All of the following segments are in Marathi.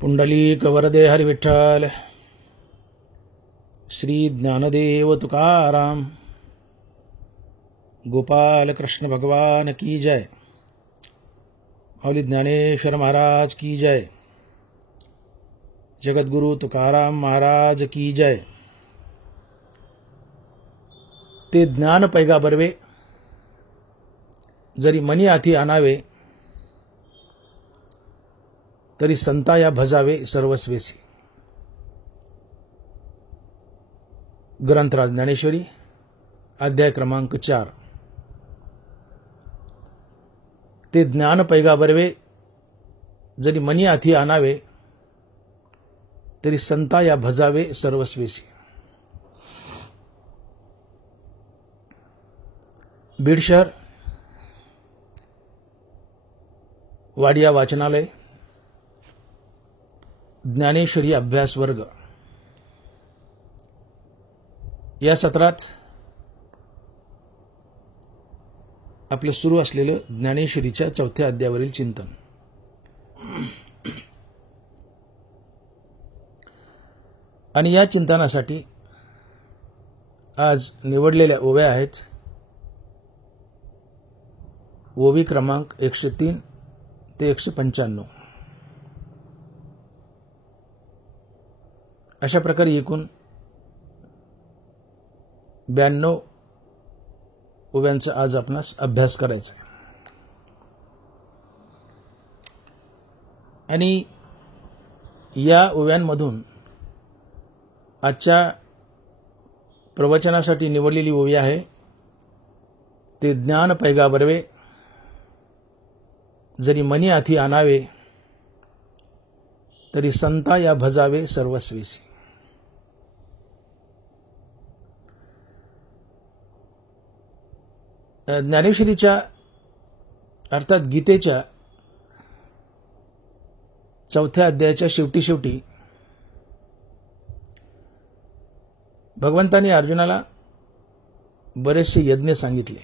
पुंडलीक वरदे हरि विठ्ठल. श्री ज्ञानदेव तुकाराम. गोपाल कृष्ण भगवान की जय. माऊली ज्ञानेश्वर महाराज की जय. जगद्गुरु तुकाराम महाराज की जय. ते ज्ञान पैगा बरवे, जरी मनी हाती आणावे, तरी संताया भजावे सर्वस्वेसी. ग्रंथराज ज्ञानेश्वरी अध्याय क्रमांक 4. ते ज्ञान पैगा बरवे, जरी मनी हाती आणावे, तरी संताया भजावे सर्वस्वेसी. बीड शहर, वाडिया वाचनालय, ज्ञानेश्वरी अभ्यास वर्ग या सत्रात आपलं सुरू असलेलं ज्ञानेश्वरीच्या 4थ्या अध्यायावरील चिंतन. आणि या चिंतनासाठी आज निवडलेल्या ओव्या आहेत. ओवी क्रमांक 103 ते 195. अशा प्रकारे एकूण 92 ओव्यांचा आज आपणास अभ्यास करायचा आहे. आणि या ओव्यांमधून आजच्या प्रवचनासाठी निवडलेली ओवी आहे ते ज्ञान पैगा बरवे, जरी मनी हाती आणावे, तरी संता या भजावे सर्वस्वेसी. ज्ञानेश्वरीच्या अर्थात गीतेच्या 4थ्या अध्यायाच्या शेवटी भगवंतांनी अर्जुनाला बरेचसे यज्ञ सांगितले.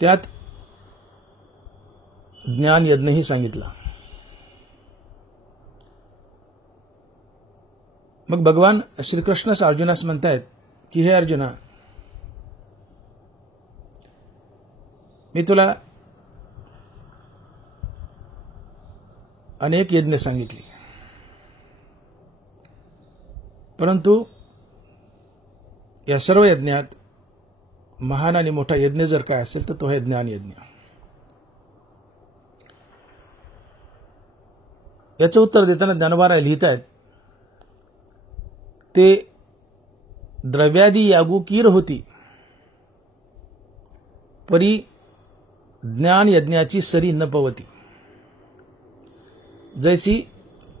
त्यात ज्ञान यज्ञही सांगितला. मग भगवान श्रीकृष्णच अर्जुनास म्हणतायत की हे अर्जुना, मी तुला अनेक यज्ञ सांगितले, परंतु या सर्व यज्ञात महान आणि मोठा यज्ञ जर काय असेल तर तो आहे ज्ञान यज्ञ. याचं उत्तर देताना ज्ञानोबा लिहित आहेत, ते द्रव्यादी यागू कीर होती, परी ज्ञान यज्ञाची सरी न पवती. जैसी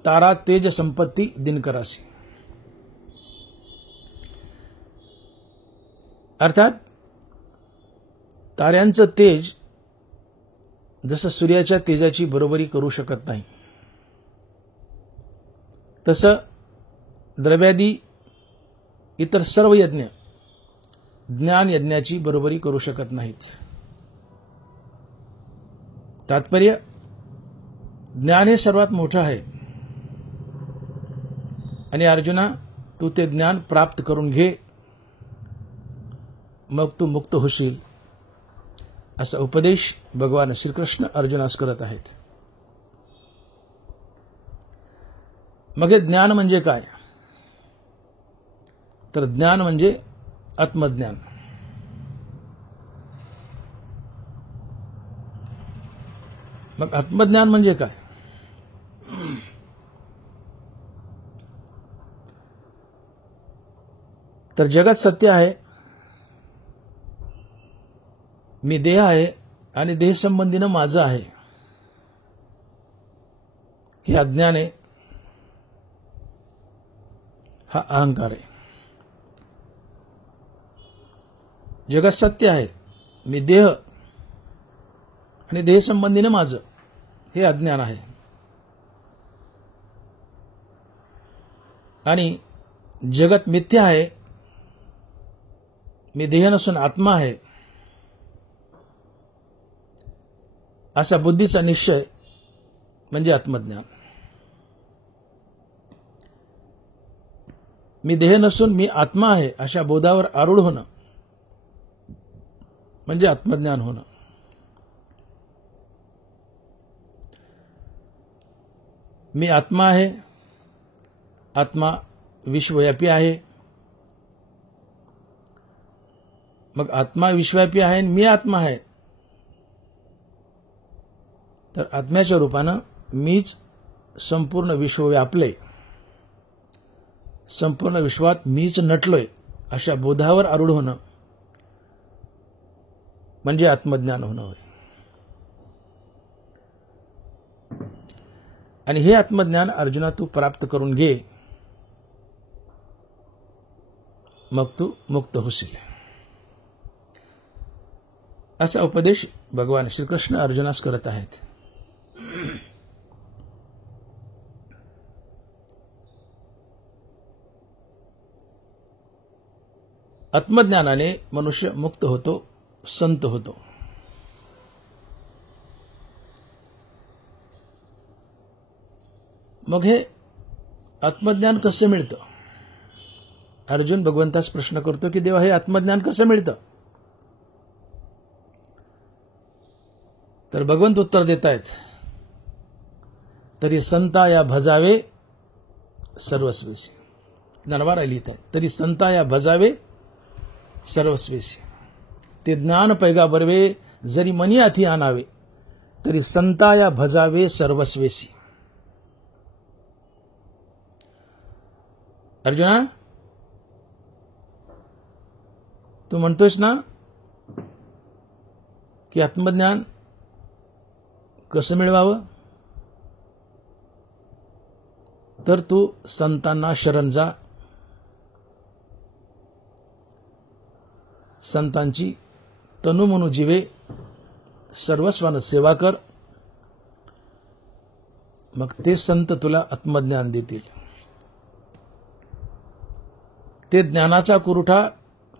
तारा तेज संपत्ती दिनकरासी. अर्थात ताऱ्यांचं तेज जसं सूर्याच्या तेजाची बरोबरी करू शकत नाही, तसं द्रव्यादी इतर सर्व यज्ञ ज्ञान यज्ञाची बरोबरी करू शकत नाहीत. तात्पर्य, ज्ञान हे सर्वात मोठं आहे आणि अर्जुना, तू ते ज्ञान प्राप्त करून घे, मग तू मुक्त होशील, असा उपदेश भगवान श्रीकृष्ण अर्जुनास करत आहेत. मग हे ज्ञान म्हणजे काय? तर ज्ञान म्हणजे आत्मज्ञान. मग आत्मज्ञान म्हणजे काय? तर जगात सत्य आहे, मी देह आहे आणि देह संबंधीनं माझं आहे, हे अज्ञान आहे, हा अहंकार आहे. जगात सत्य आहे, मी देह आणि देह संबंधीनं माझं, हे अज्ञान आहे. आणि जगत मिथ्या आहे, मी देह नसून आत्मा आहे, असा बुद्धीचा निश्चय म्हणजे आत्मज्ञान. मी देह नसून मी आत्मा आहे अशा बोधावर आरूढ होणं म्हणजे आत्मज्ञान होणं. मी आत्मा आहे, आत्मा विश्वव्यापी आहे. मग आत्मा विश्वव्यापी आहे आणि मी आत्मा आहे, तर आत्म्याच्या रूपानं मीच संपूर्ण विश्व व्यापले, संपूर्ण विश्वात मीच नटलोय अशा बोधावर आरूढ होणं म्हणजे आत्मज्ञान होणं होय. आणि हे आत्मज्ञान अर्जुना तू प्राप्त करून घे, मग तू मुक्त होशील. असा उपदेश भगवान श्रीकृष्ण अर्जुनास करत आहेत. आत्मज्ञानाने मनुष्य मुक्त होतो, संत होतो. मग हे आत्मज्ञान कसं मिळतं? अर्जुन भगवंतास प्रश्न करतो की देवा हे आत्मज्ञान कसं मिळतं? तर भगवंत उत्तर देत आहेत, तरी संताया भजावे सर्वस्वेसी. ज्ञानवारा लिहित आहेत, तरी संताया भजावे सर्वस्वेसी. ते ज्ञान पैगा बरवे जरी मनी हाती आणावे, तरी संताया भजावे सर्वस्वेसी. अर्जुना, तू म्हणतोयस ना की आत्मज्ञान कसं मिळवावं? तर तू संतांना शरण जा, संतांची तनुमनु जीवे सर्वस्वानं सेवा कर, मग ते संत तुला आत्मज्ञान देतील. ते ज्ञानाचा कुरुठा,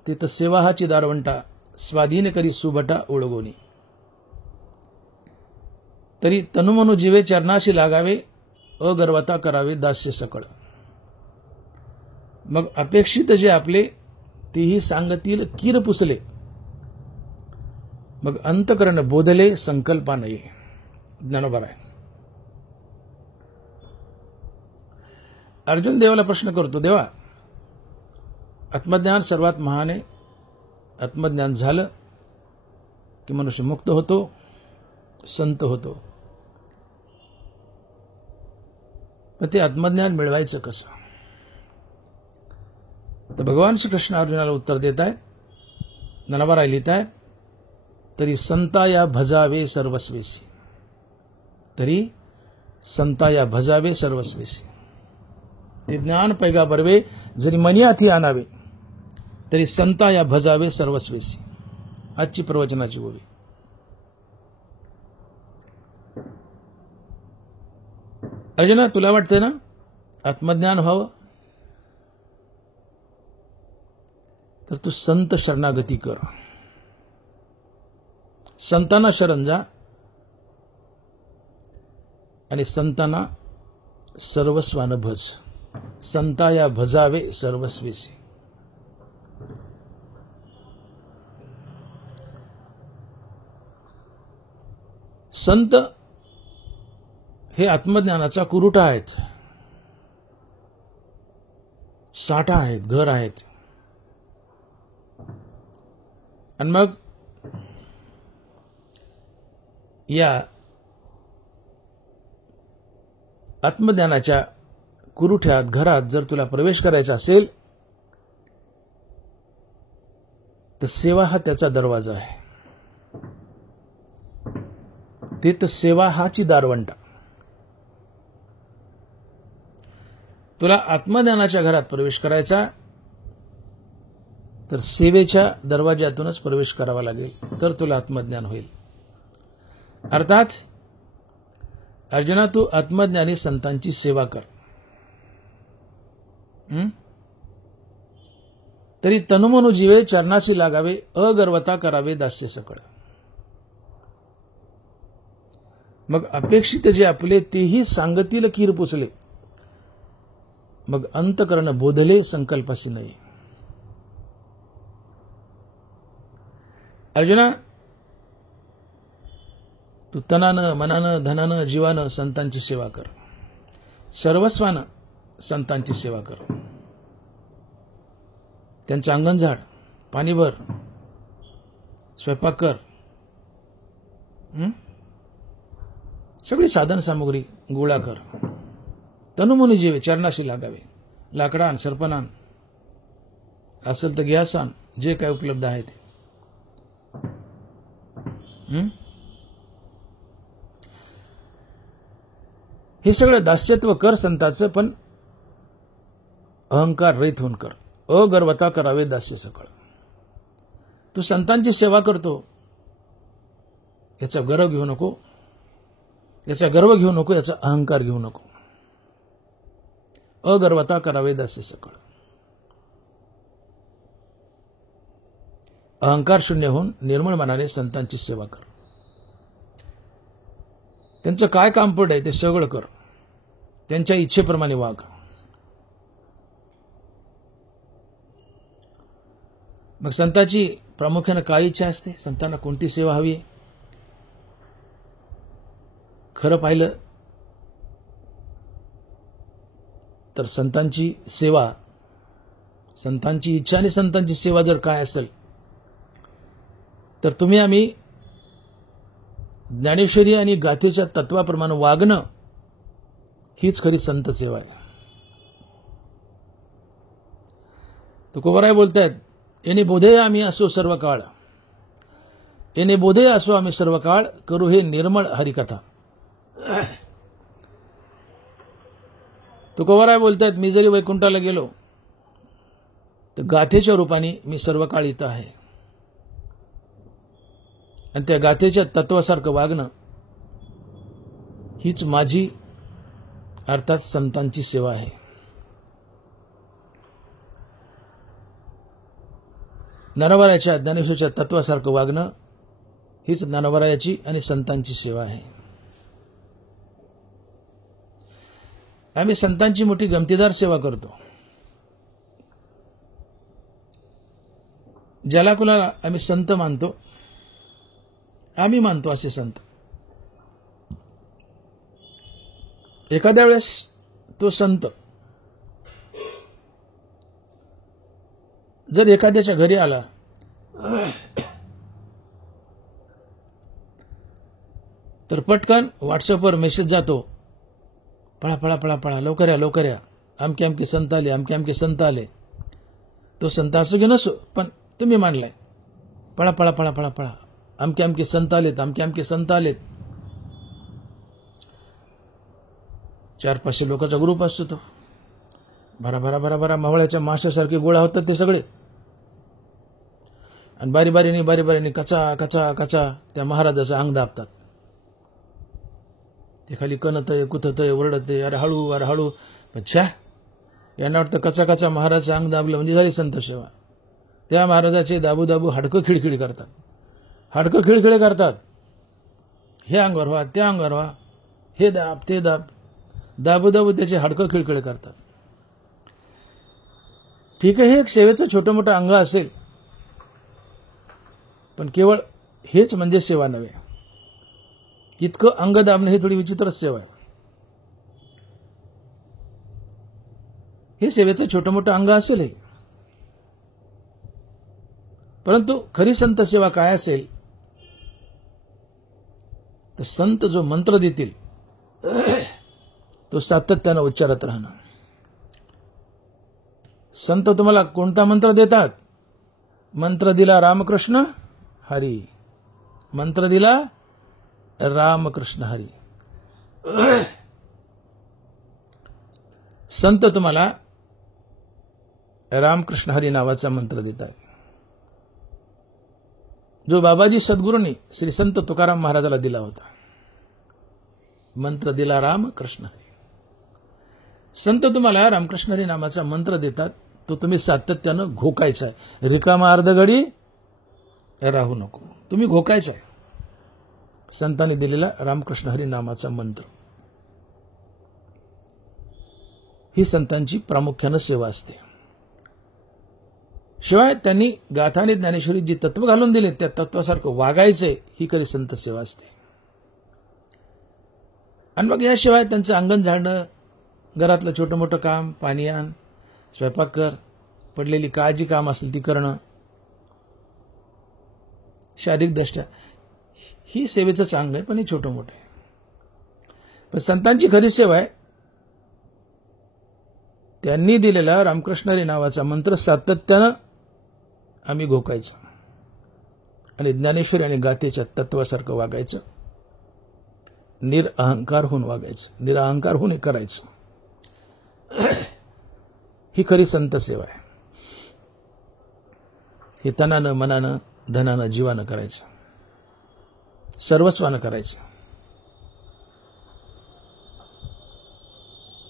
तिथं सेवा हाची दारवंटा, स्वाधीन करी सुभटा ओळगोनी. तरी तनुमनु जीवे चरणाशी लागावे, अगर्वता करावे दास्य सकळ. मग अपेक्षित जे आपले तेही सांगतील कीर पुसले, मग अंतकरण बोधले संकल्पा नये. ज्ञानोबा आहे. अर्जुन देवाला प्रश्न करतो, देवा आत्मज्ञान सर्वात महान आहे. आत्मज्ञान झालं की मनुष्य मुक्त होतो, संत होतो. पण ते आत्मज्ञान मिळवायचं कसं? तर भगवान श्रीकृष्ण अर्जुनाला उत्तर देत आहेत, ज्ञानोबा लिहित आहेत, तरी संताया भजावे सर्वस्वेसी. तरी संताया भजावे सर्वस्वेसी. ते ज्ञान पैगा बरवे जरी मनी हाती आणावे, तरी संताया भजावे सर्वस्वेसी. आजची प्रवचनाची ओवी. अर्जुना, तुला वाटतंय ना आत्मज्ञान व्हावं, तर तू संत शरणागती कर, संतांना शरण जा आणि संतांना सर्वस्वानं भज. संताया भजावे सर्वस्वेसी. संत हे आत्मज्ञानाचा कुरुटा आहेत, साठा आहेत, घर आहेत. आणि मग या आत्मज्ञानाच्या कुरुठ्यात, घरात जर तुला प्रवेश करायचा असेल, तर सेवा हा त्याचा दरवाजा आहे. तिथं सेवा हाची दारवंटा. तुला आत्मज्ञानाच्या घरात प्रवेश करायचा, तर सेवेच्या दरवाज्यातूनच प्रवेश करावा लागेल, तर तुला आत्मज्ञान होईल. अर्थात अर्जुना, तू आत्मज्ञानी संतांची सेवा कर. तरी तनुमनु जीवे चरणाशी लागावे, अगर्वता करावे दास्य सकळ. मग अपेक्षित जे आपले तेही सांगतील कीर पुसले, मग अंतकरण बोधले संकल्पासी नाही. अर्जुना, तू तनानं मनानं धनानं जीवानं संतांची सेवा कर, सर्वस्वानं संतांची सेवा कर. त्यांचं अंगण झाड, पाणी भर, स्वयंपाक कर, सगळी साधन सामुग्री गोळा कर. तनुमनी जीवे चरणाशी लागावे. लाकडान सर्पणान असेल तर घ्या सांग, जे काय उपलब्ध आहे ते. हे सगळं दास्यत्व कर संताचं, पण अहंकार रहित होऊन कर. अगर्वता करावे दास्य सकळ. तू संतांची सेवा करतो याचा गर्व घेऊ नको, याचा गर्व घेऊ नको, याचा अहंकार घेऊ नको. अगर्वता करावे दास्य सकळ. अहंकार शून्य होऊन निर्मळ मनाने संतांची सेवा कर. त्यांचं काय काम पड ते सगळं कर. त्यांच्या इच्छेप्रमाणे वाग. मग संतांची प्रामुख्याने काय इच्छा असते, संतांना कोणती सेवा हवी? खरं पाहिलं तर संतांची सेवा, संतांची इच्छा आणि संतांची सेवा जर काय असेल तर तुम्ही आम्ही ज्ञानेश्वरी आणि गाथेच्या तत्वाप्रमाणे वागणं हीच खरी संत सेवा आहे. तुकोबाराय बोलतायत, येणे बोधे आम्ही असो सर्व काळ, येणे बोधे असो आम्ही सर्व काळ, करू हे निर्मळ हरिकथा. तुकोबाराय बोलतायत, मी जरी वैकुंठाला गेलो तर गाथेच्या रूपाने मी सर्व काळ इथं आहे. आणि त्या गाथेच्या तत्वासारखं वागणं हीच माझी अर्थात संतांची सेवा आहे. ज्ञानोबारायाच्या ज्ञानेश्वरीच्या तत्वासारखं वागणं हीच ज्ञानोबारायाची आणि संतांची सेवा आहे. आम्ही संतांची मोठी गमतीदार सेवा करतो. ज्याला कुणाला आम्ही संत मानतो, आम्ही मानतो असे संत, एखाद्या वेळेस तो संत जर एखाद्याच्या घरी आला तर पटकन व्हॉट्सअपवर मेसेज जातो, पळा पळा पळा पळा, लवकर या लवकर या, आमके आमके संत आले, आमके आमके संत आले. तो संत असो की नसो, पण तुम्ही मानलाय, पळा पळा पळा पळा पळा, आमके आमके संत आलेत, आमके आमके संत आलेत. 400-500 लोकांचा ग्रुप असतो तो. भरा भरा भरा भरा मावळ्याच्या माशासारखे गोळा होतात ते सगळे. आणि बारी बारीने कचा कचा कचा त्या महाराजाचं अंग दाबतात. ते खाली कणतय, कुथतय, ओरडतय, अरे हळू. अच्छा, यांना वाटतं कचा कचा महाराजाचं अंग दाबलं म्हणजे झाली संत सेवा. त्या महाराजाचे दाबू दाबू हाडकं खिळखिळी करतात, हाडकं खिळखिळे करतात. हे अंगावर व्हा, त्या अंगावर व्हा, हे दाब ते दाब, दाबू दाबू त्याचे हाडकं खिळखिळे करतात. ठीक आहे, हे एक सेवेचं छोटं मोठं अंग असेल, पण केवळ हेच म्हणजे सेवा नव्हे. इतकं अंग दाबणं हे थोडी विचित्रच सेवा आहे. हे सेवेचं छोटं मोठं अंग असेल, परंतु खरी संत सेवा काय असेल तर संत जो मंत्र देतील तो सातत्यानं उच्चारत राहणं. संत तुम्हाला कोणता मंत्र देतात? मंत्र दिला रामकृष्ण हरी, मंत्र दिला रामकृष्ण हरी. संत तुम्हाला रामकृष्ण हरी नावाचा मंत्र देतात, जो बाबाजी सद्गुरूंनी श्री संत तुकाराम महाराजाला दिला होता. मंत्र दिला रामकृष्ण हरी. संत तुम्हाला रामकृष्ण हरी नामाचा मंत्र देतात, तो तुम्ही सातत्यानं घोकायचा आहे. रिकामा अर्धघडी राहू नको, तुम्ही घोकायचा आहे. संतांनी दिलेला रामकृष्ण हरी नामाचा मंत्र, ही संतांची प्रामुख्यानं सेवा असते. शिवाय त्यांनी गाथाने ज्ञानेश्वरी जी तत्व घालून दिले त्या तत्वासारखं वागायचंय, ही खरी संत सेवा असते. आणि मग याशिवाय त्यांचं अंगण झाडणं, घरातलं छोटं मोठं काम, पाणी आण, स्वयंपाक कर, पडलेली काळजी काम असेल ती करणं, शारीरिक दृष्ट्या ही सेवेचं अंग आहे, पण हे छोटं मोठं आहे. पण संतांची खरी सेवा आहे त्यांनी दिलेला रामकृष्ण हरी नावाचा मंत्र सातत्यानं आम्ही घोकायचं आणि ज्ञानेश्वरी आणि गाथेच्या तत्वासारखं वागायचं, निरअहंकार होऊन वागायचं, निरअहंकार होऊन करायचं. ही खरी संत सेवा आहे. हे तनानं, मनानं, धनानं, जीवानं करायचं, सर्वस्वानं करायचं.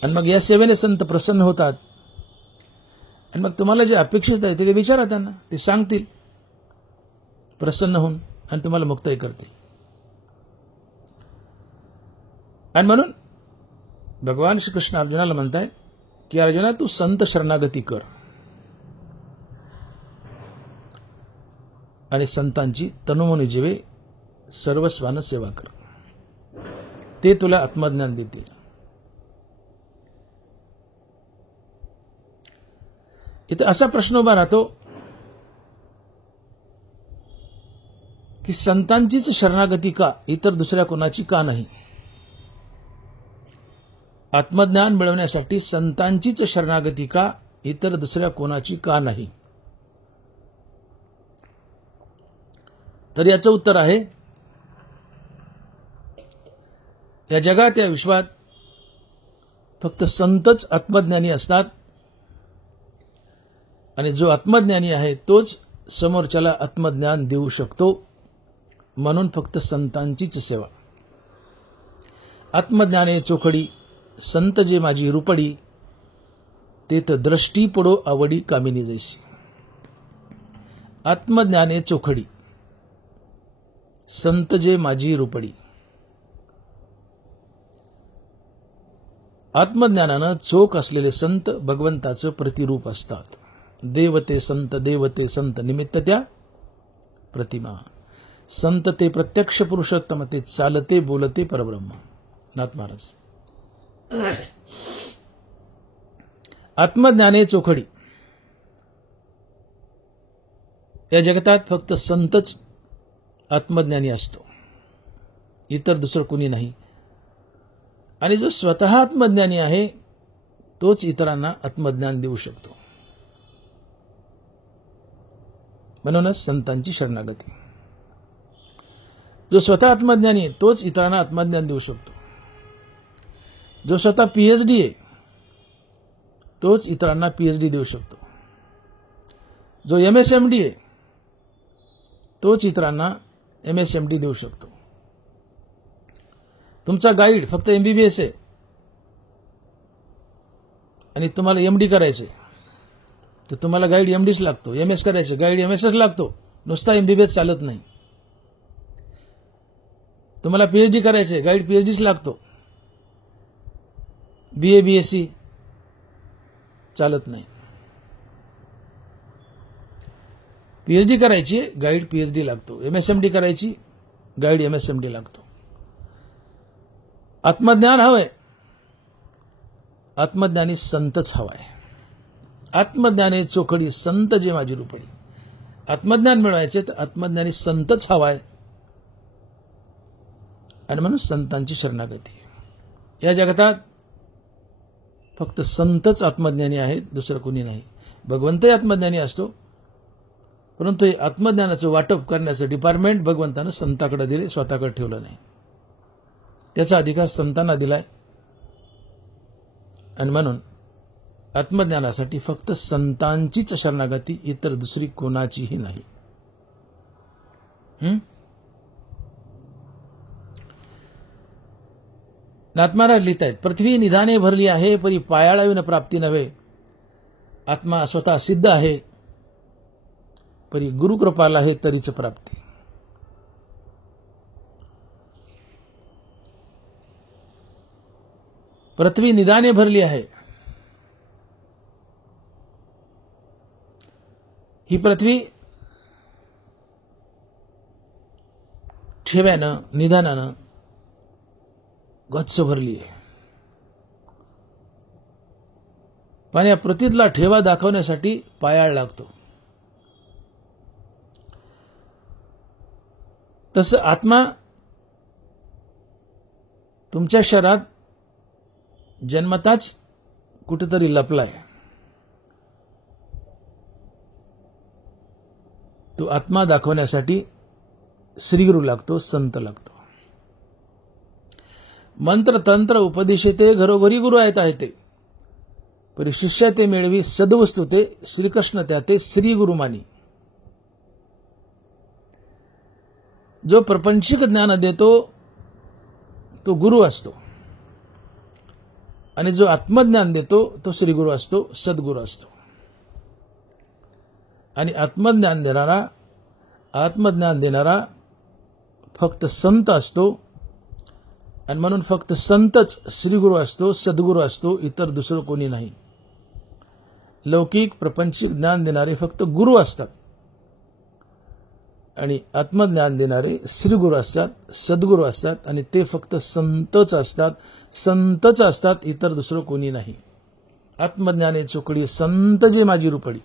आणि मग या सेवेने संत प्रसन्न होतात. आणि मग तुम्हाला जे अपेक्षित आहे ते विचारा त्यांना, ते सांगतील प्रसन्न होऊन आणि तुम्हाला मुक्तही करतील. आणि म्हणून भगवान श्रीकृष्ण अर्जुनाला म्हणतायत की अर्जुना, तू संत शरणागती कर आणि संतांची तनुमनी जीवे सर्वस्वानं सेवा कर, ते तुला आत्मज्ञान देतील. इथे असा प्रश्न उभा राहतो की संतांचीच शरणागती का, इतर दुसऱ्या कोणाची का नाही? आत्मज्ञान मिळवण्यासाठी संतांचीच शरणागती का, इतर दुसऱ्या कोणाची का नाही? तर याचं उत्तर आहे, या जगात, या विश्वात फक्त संतच आत्मज्ञानी असतात आणि जो आत्मज्ञानी आहे तोच समोरच्याला आत्मज्ञान देऊ शकतो. म्हणून फक्त संतांचीच सेवा. आत्मज्ञाने चोखडी संत जे माझी रुपडी, तेथ दृष्टी पडो आवडी कामिनी जैसी. आत्मज्ञाने चोखडी संत जे माझी रुपडी. आत्मज्ञानानं चोख असलेले संत भगवंताचं प्रतिरूप असतात. देवते संत निमित्त त्या प्रतिमा. संत ते प्रत्यक्ष पुरुषोत्तम, ते चालते बोलते परब्रह्म. नाथ महाराज. आत्मज्ञाने चोखडी. या जगतात फक्त संतच आत्मज्ञानी असतो, इतर दुसरं कुणी नाही. आणि जो स्वतः आत्मज्ञानी आहे तोच इतरांना आत्मज्ञान देऊ शकतो. म्हणूनच संतांची शरणागती. जो स्वतः आत्मज्ञानी आहे तोच इतरांना आत्मज्ञान देऊ शकतो. जो स्वतः PhD आहे तोच इतरांना PhD देऊ शकतो. जो MSMD आहे तोच इतरांना MSMD देऊ शकतो. तुमचा गाईड फक्त MBBS आहे आणि तुम्हाला MD करायचंय, तर तुम्हाला गाईड MDच लागतो. MS करायचं, गाईड MSच लागतो. नुसता MBBS चालत नाही. तुम्हाला PhD करायचंय, गाईड PhDच लागतो. BA BSc चालत नाही. PhD करायची, गाईड PhD लागतो. MSMD करायची, गाईड MSMD लागतो. आत्मज्ञान हवंय, आत्मज्ञानी संतच हवाय. आत्मज्ञाने चोखडी संत जे माझी रुपडी. आत्मज्ञान मिळवायचे तर आत्मज्ञानी संतच हवाय. आणि म्हणून संतांची शरणागती. या जगतात फक्त संतच आत्मज्ञानी आहेत, दुसरं कोणी नाही. भगवंतही आत्मज्ञानी असतो, परंतु हे आत्मज्ञानाचं वाटप करण्याचं डिपार्टमेंट भगवंतानं संताकडे दिले, स्वतःकडे ठेवलं नाही. त्याचा अधिकार संतांना दिलाय. आणि म्हणून आत्मज्ञानासाठी फक्त संतांचीच शरणागती, इतर दुसरी कोणाचीही नाही. नाथ महाराज लिहित आहेत, पृथ्वी निधाने भरली आहे, परी पायाळाविन प्राप्ती नव्हे. आत्मा स्वतः सिद्ध आहे, परी गुरुकृपाला आहे तरीच प्राप्ती. पृथ्वी निदाने भरली आहे. ही पृथ्वी ठेव्यानं निधानानं गच्च भरली आहे. पण या पृथ्वीतला ठेवा दाखवण्यासाठी पायाळ लागतो. तसं आत्मा तुमच्या शरीरात जन्मताच कुठेतरी लपलाय. तो आत्मा दाखवण्यासाठी श्रीगुरु लागतो, संत लागतो. मंत्र तंत्र उपदेशिते घरोघरी गुरु आहेत ते, परी शिष्य ते मिळवी सद्वस्तु ते, श्रीकृष्ण त्या ते श्री गुरु मानी. जो प्रपंचिक ज्ञान देतो तो गुरु असतो आणि जो आत्मज्ञान देतो तो श्रीगुरु असतो, सद्गुरु असतो. आणि आत्मज्ञान देणारा फक्त संत असतो. आणि म्हणून फक्त संतच श्रीगुरु असतो, सद्गुरु असतो, इतर दुसरं कोणी नाही. लौकिक प्रपंचिक ज्ञान देणारे फक्त गुरु असतात आणि आत्मज्ञान देणारे श्रीगुरु असतात, सद्गुरु असतात आणि ते फक्त संतच असतात, इतर दुसरं कोणी नाही. आत्मज्ञाने चोकडी संत जे माझी रुपडी,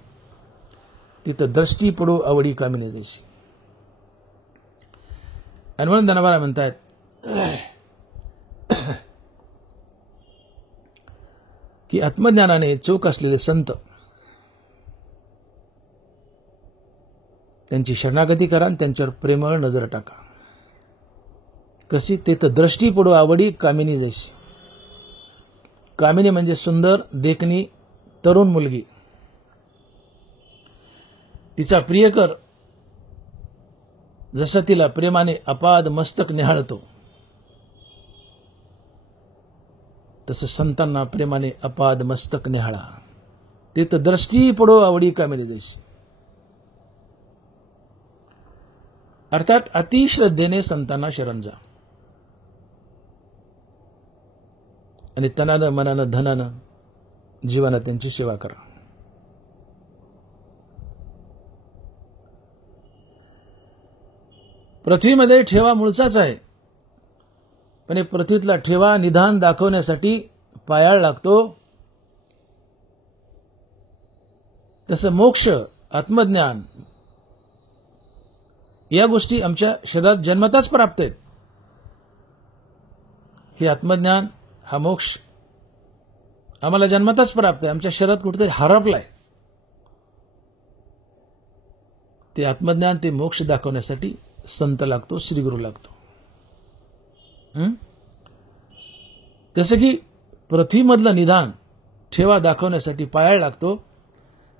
तिथं दृष्टी पडो आवडी कामिनी जैसी. आणि म्हणून धनवारा म्हणतायत की आत्मज्ञानाने चोख असलेले संत त्यांची शरणागती करा आणि त्यांच्यावर प्रेमळ नजर टाका. कशी? ते तर दृष्टी पडो आवडी कामिनी जैसी. कामिनी म्हणजे सुंदर देखणी तरुण मुलगी. तिचा प्रियकर जसा तिला प्रेमाने अपाद मस्तक निहाळतो, तसं संतांना प्रेमाने अपाद मस्तक निहाळा. ते तर दृष्टी पडो आवडी कामिनी जैसी. अर्थात अतिश्रद्धेने संतांना शरण जा आणि तनानं मनानं धनानं जीवानं त्यांची सेवा करा. पृथ्वीमध्ये ठेवा मूळचाच आहे, पण पृथ्वीतला ठेवा निधान दाखवण्यासाठी पायाळ लागतो. तसं मोक्ष, आत्मज्ञान या गोष्टी आमच्या शरीरात जन्मताच प्राप्त आहेत. हे आत्मज्ञान, हा मोक्ष आम्हाला जन्मताच प्राप्त आहे, आमच्या शरीरात कुठेतरी हरपलाय. ते आत्मज्ञान, ते मोक्ष दाखवण्यासाठी संत लागतो, श्रीगुरु लागतो. जसं की पृथ्वीमधलं निदान ठेवा दाखवण्यासाठी पायाळ लागतो,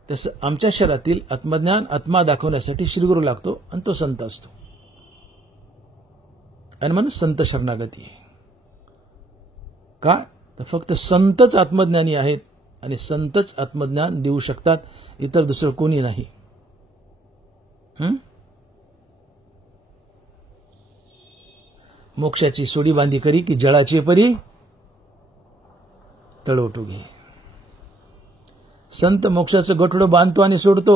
तसं आमच्या शरीरातील आत्मज्ञान, आत्मा दाखवण्यासाठी श्रीगुरु लागतो आणि तो संत असतो. आणि म्हणून संत शरणागती आहे. का? तर फक्त संतच आत्मज्ञानी आहेत आणि संतच आत्मज्ञान देऊ शकतात, इतर दुसरं कोणी नाही. मोक्षाची सोडी बांधी करी की जळाचे परी तळोटू घे. संत मोक्षाचं गठुडं बांधतो आणि सोडतो.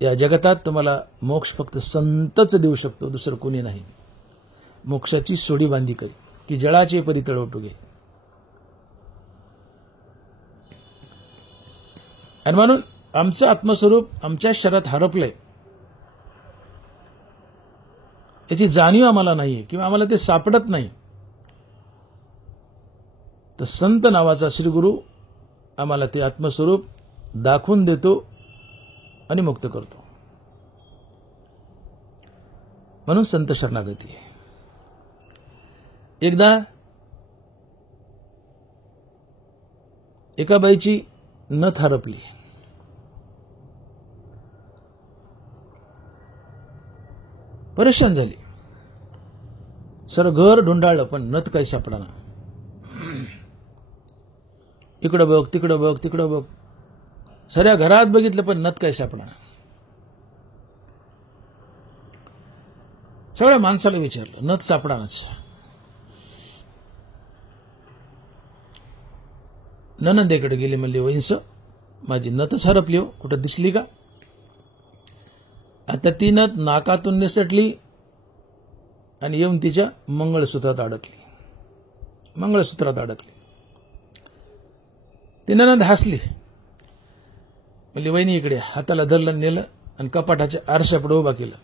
या जगतात तुम्हाला मोक्ष फक्त संतच देऊ शकतो, दुसरं कोणी नाही. मोक्षाची सोडी बांधी करी की जळाचे परी तळोटू घे. आणि म्हणून आमचं आत्मस्वरूप आमच्या शरीरात हरपलंय, याची जाणीव आम्हाला नाहीये किंवा आम्हाला ते सापडत नाही. तर संत नावाचा श्रीगुरु आम्हाला ते आत्मस्वरूप दाखवून देतो आणि मुक्त करतो. म्हणून संत शरणागती. एकदा एका बाईची नथ हरपली. परेशान झाली, सर घर ढुंडाळलं पण नथ काही सापडाना. इकडं बघ, तिकडं बघ, तिकडं बघ, सऱ्या घरात बघितलं पण नथ काही सापडाना. सगळ्या माणसाला विचारलं, नथ सापडानाच. ननंदेकडे गेले, म्हणले वैंस माझी नथच हरपली हो, कुठं दिसली का? आता ती नथ नाकातून निसटली आणि येऊन तिच्या मंगळसूत्रात अडकली. ती ननंद हसली, म्हणली वहिनी इकडे. हाताला धरलं, नेलं आणि कपाटाच्या आरशापुढे उभा केलं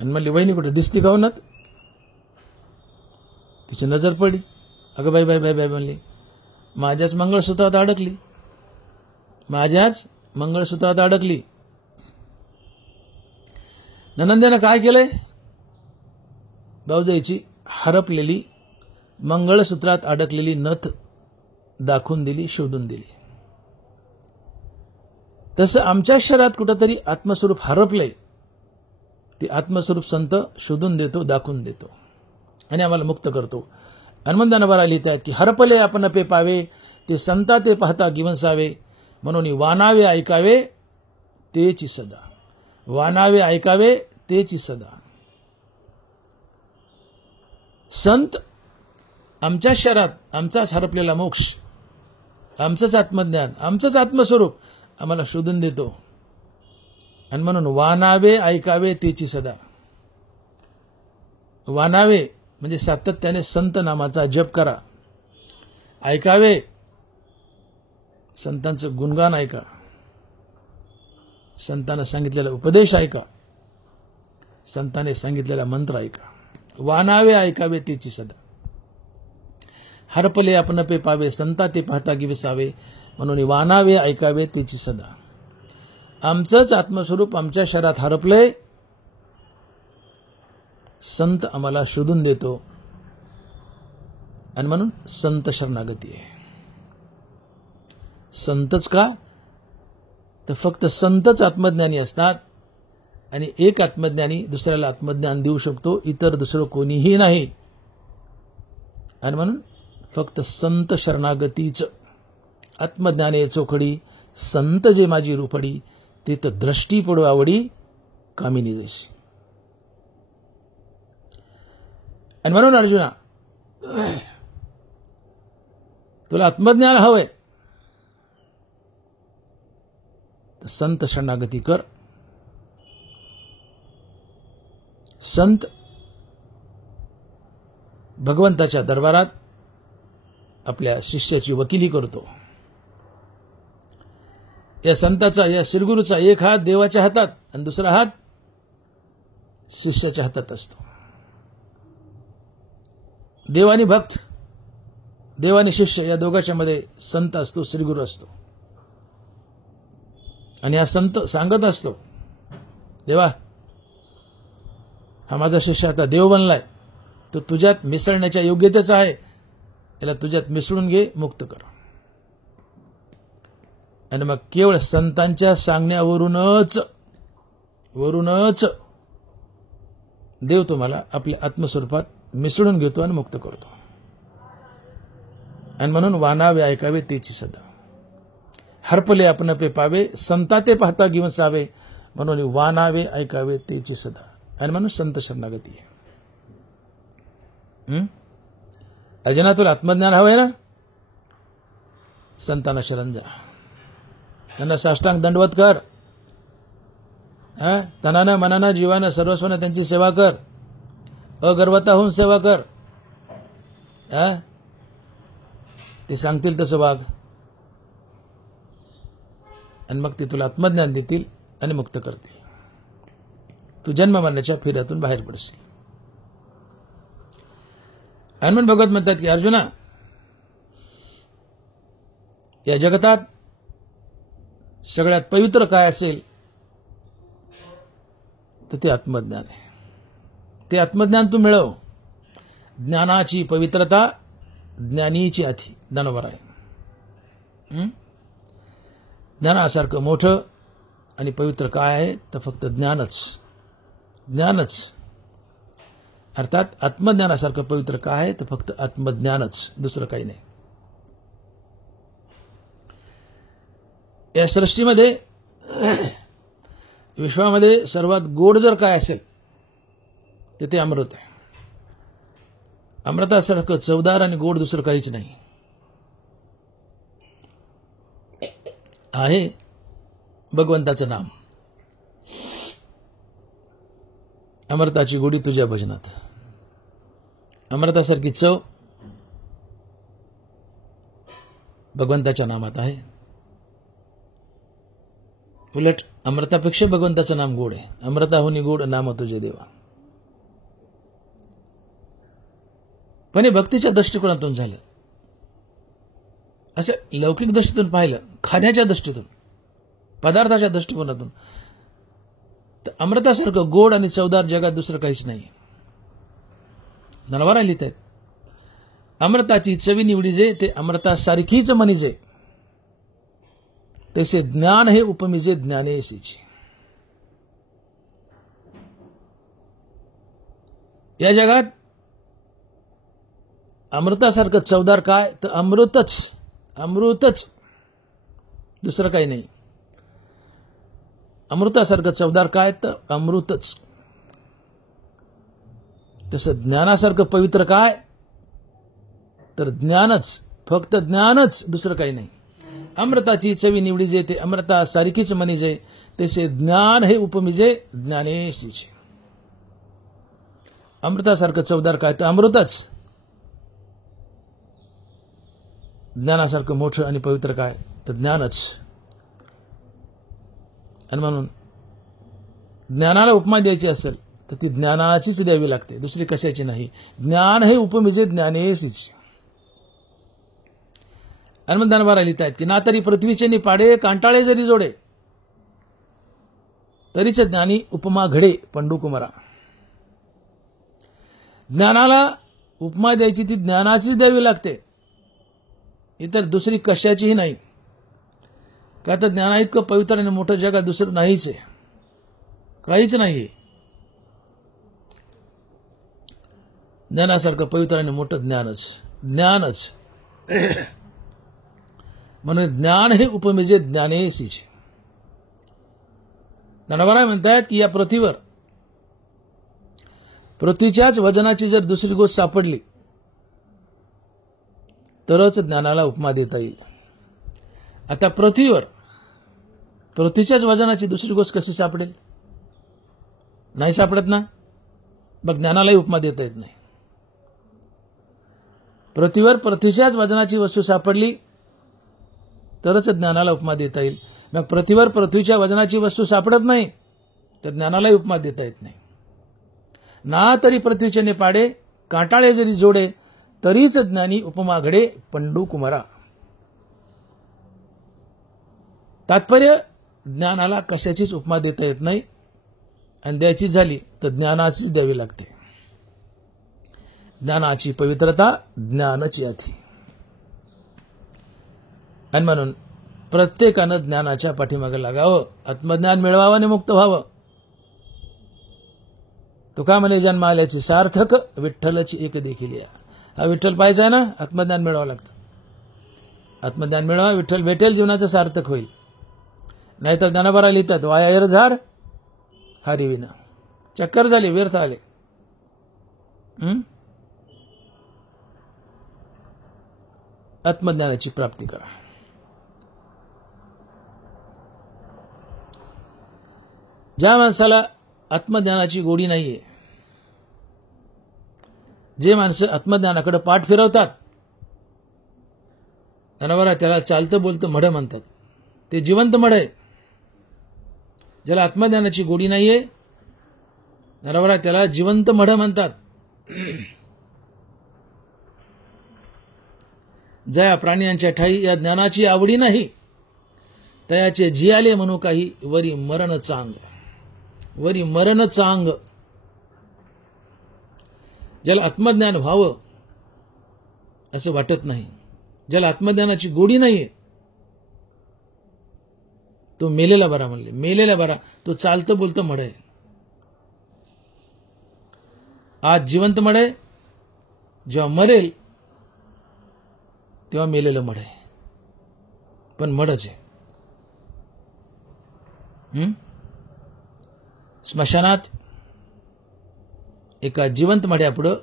आणि म्हणली वहिनी कुठे दिसली का हो नथ? तिची नजर पडली. अगं बाई बाई बाई बाई म्हणली, माझ्याच मंगळसूत्रात अडकली. ननंदेनं काय केलंय? भाऊजाईची हरपलेली मंगळसूत्रात अडकलेली नथ दाखवून दिली, शोधून दिली. तसं आमच्या शरीरात कुठंतरी आत्मस्वरूप हरपलंय. ते आत्मस्वरूप संत शोधून देतो, दाखवून देतो आणि आम्हाला मुक्त करतो. हनुमंतानं लिहित आहेत की हरपले आपण पे पावे, ते संता ते पाहता गिवंसावे, म्हणून वानावे ऐकावे तेची सदा. वानावे ऐकावे तेची सदा. संत आमच्या शरीरात आमचाच हरपलेला मोक्ष, आमचंच आत्मज्ञान, आमचंच आत्मस्वरूप आम्हाला शोधून देतो. आणि म्हणून वानावे ऐकावे तेची सदा. वानावे म्हणजे सातत्याने संत नामाचा जप करा. ऐकावे, संतांचं गुणगान ऐका, संतांना सांगितलेला उपदेश ऐका, संतांनी सांगितलेला मंत्र ऐका. वानावे ऐकावे तेची सदा. हरपले आपण पे पावे, संता ते पाहता गिवसावे, म्हणून वानावे ऐकावे तेची सदा. आमचंच आत्मस्वरूप आमच्या शरीरात हरपलंय, संत आम्हाला शोधून देतो आणि म्हणून संत शरणागती आहे. संतच का? तर फक्त संतच आत्मज्ञानी असतात आणि एक आत्मज्ञानी दुसऱ्याला आत्मज्ञान देऊ शकतो, इतर दुसरं कोणीही नाही. आणि म्हणून फक्त संत शरणागतीच. आत्मज्ञाने चोखडी संत जे माझी रूपडी, ते तर दृष्टी पडू आवडी कामिनी जैसी. आणि म्हणून अर्जुना, तुला आत्मज्ञान हवंय, संत शरणागती कर. संत भगवंताच्या दरबारात आपल्या शिष्याची वकिली करतो. या संताचा, या श्रीगुरूचा एक हात देवाच्या हातात आणि दुसरा हात शिष्याच्या हातात असतो. देव आणि भक्त, देव आणि शिष्य या दोघांच्या मध्ये संत असतो, श्रीगुरू असतो. आणि हा संत सांगत असतो, देवा हा माझा शिष्य आता देव बनलाय, तो तुझ्यात मिसळण्याच्या योग्यतेचा आहे, याला तुझ्यात मिसळून घे, मुक्त कर. आणि मग केवळ संतांच्या सांगण्यावरूनच देव तुम्हाला आपल्या आत्मस्वरूपात मिसळून घेतो आणि मुक्त करतो. आणि म्हणून वानावे ऐकावे तेची सदा. हरपले आपण पे पावे, संता ते पाहता गिवसावे, म्हणून वानावे ऐकावे तेची सदा. आणि म्हणून संत शरणागती आहे. अर्जुना, तुला आत्मज्ञान हवंय ना? संतांना शरण जा, त्यांना साष्टांग दंडवत कर. तनानं मनानं जीवानं सर्वस्वानं त्यांची सेवा कर, अगर्वता होऊन सेवा कर. ते सांगतील तसं वाग, आणि मग ते तुला आत्मज्ञान देतील आणि मुक्त करतील. तू जन्म मरण्याच्या फेऱ्यातून बाहेर पडशील. हनुमान भगवत म्हणतात की अर्जुना, या जगतात सगळ्यात पवित्र काय असेल तर ते आत्मज्ञान आहे. ते आत्मज्ञान तू मिळव. ज्ञानाची पवित्रता ज्ञानीची अति धनवर आहे. ज्ञानासारखं मोठं आणि पवित्र काय आहे तर फक्त ज्ञानच. अर्थात आत्मज्ञानासारखं पवित्र काय आहे तर फक्त आत्मज्ञानच, दुसरं काही नाही. या सृष्टीमध्ये, विश्वामध्ये सर्वात गोड जर काय असेल तर ते अमृत आहे. अमृतासारखं चवदार आणि गोड दुसरं काहीच नाही. आहे भगवंताचं नाम. अमृताची गोडी तुझ्या भजनात. अमृतासारखी चव भगवंताच्या नामात आहे. उलट अमृतापेक्षा भगवंताचं नाम गोड आहे. अमृताहुनी गोड नाम तुझे देवा. पण हे भक्तीच्या दृष्टिकोनातून झालं. असं लौकिक दृष्टीतून पाहिलं, खाण्याच्या दृष्टीतून, पदार्थाच्या दृष्टिकोनातून, तर अमृतासारखं गोड आणि चवदार जगात दुसरं काहीच नाही. नरवारा लिहित आहेत, अमृताची चवी निवडीजे ते अमृतासारखीच म्हणीजे, तसे ज्ञान हे उपमिजे ज्ञानेशीचे. या जगात अमृतासारखं चवदार काय, तर अमृतच. अमृतच, दुसरं काही नाही. अमृतासारखं चवदार काय, तर अमृतच. तसं ज्ञानासारखं पवित्र काय, तर ज्ञानच, फक्त ज्ञानच, दुसरं काही नाही. अमृताची चवी निवडीजे ते अमृतासारखीच म्हणीजे, तसे ज्ञान हे उपमिजे ज्ञानेशीचे. अमृतासारखं चवदार काय, तर अमृतच. ज्ञानासारखं मोठं आणि पवित्र काय, तर ज्ञानच. आणि म्हणून ज्ञानाला उपमा द्यायची असेल तर ती ज्ञानाचीच द्यावी लागते, दुसरी कशाची नाही. ज्ञान हे उपमिजे ज्ञानेशीचे. हनुमंतान लिहित आहेत की ना तरी पृथ्वीचे नि पाडे, कांटाळे जरी जोडे, तरीच ज्ञानी उपमा घडे पंडुकुमारा. ज्ञानाला उपमा द्यायची ती ज्ञानाचीच द्यावी लागते, इतर दुसरी कशाचीही नाही. का तर ज्ञाना इतकं पवित्र आणि मोठं जगात दुसरं नाहीच आहे, काहीच नाही. ज्ञानासारखं पवित्र आणि मोठं ज्ञानच. ज्ञानच म्हणून ज्ञान हे उपमिजे ज्ञानेशीचे. नरवारा म्हणतात की या पृथ्वीवर पृथ्वीच्याच वजनाची जर दुसरी गोष्ट सापडली तरच ज्ञानाला उपमा देता येईल. आता पृथ्वीवर पृथ्वीच्याच वजनाची दुसरी गोष्ट कशी सापडेल? नाही सापडत ना, मग ज्ञानालाही उपमा देता येत नाही. पृथ्वीवर पृथ्वीच्याच वजनाची वस्तू सापडली तरच ज्ञानाला उपमा देता येईल. मग पृथ्वीवर पृथ्वीच्या वजनाची वस्तू सापडत नाही तर ज्ञानालाही उपमा देता येत नाही. ना तरी पृथ्वीचे ने पाडे, कांटाळे जरी जोडे, तरीच ज्ञानी उपमा घडे पंडुकुमारा. तात्पर्य ज्ञानाला कशाचीच उपमा देता येत नाही, आणि द्यायची झाली तर ज्ञानाचीच द्यावी लागते. ज्ञानाची पवित्रता ज्ञानच याथी. आणि म्हणून प्रत्येकानं ज्ञानाच्या पाठीमागे लागावं, आत्मज्ञान मिळवावं आणि मुक्त व्हावं. तुका म्हणे जन्म आल्याची सार्थक, विठ्ठलची एक देखील या. हा विठ्ठल पाहिजे आहे ना, आत्मज्ञान मिळवावं लागतं. आत्मज्ञान मिळवा, विठ्ठल भेटेल, जीवनाचं सार्थक होईल. नाहीतर ज्ञानोबा लिहितात, वाया एरझार हरिविना. चक्कर झाली, व्यर्थ आले. आत्मज्ञानाची प्राप्ती करा. ज्या माणसाला आत्मज्ञानाची गोडी नाहीये, जे माणसं आत्मज्ञानाकडे पाठ फिरवतात, ज्ञानोबा त्याला चालतं बोलतं मढ म्हणतात. ते जिवंत मढ आहे. ज्याला आत्मज्ञानाची गोडी नाहीये, ज्ञानोबा त्याला जिवंत मढ म्हणतात. ज्या प्राण्यांच्या ठाई या ज्ञानाची आवडी नाही, तयाचे जियाले म्हणू काही, वरी मरण चांग. वरी मरण चांग. ज्याला आत्मज्ञान व्हावं असं वाटत नाही, ज्याला आत्मज्ञानाची गोडी नाहीये, तो मेलेला बरा म्हणले. मेलेला बरा. तो चालतं बोलतं मढ आहे. आज जिवंत मढ आहे, जेव्हा मरेल तेव्हा मेलेलं मढ आहे, पण मढच आहे. स्मशानात एका जिवंत मढ्यापुढं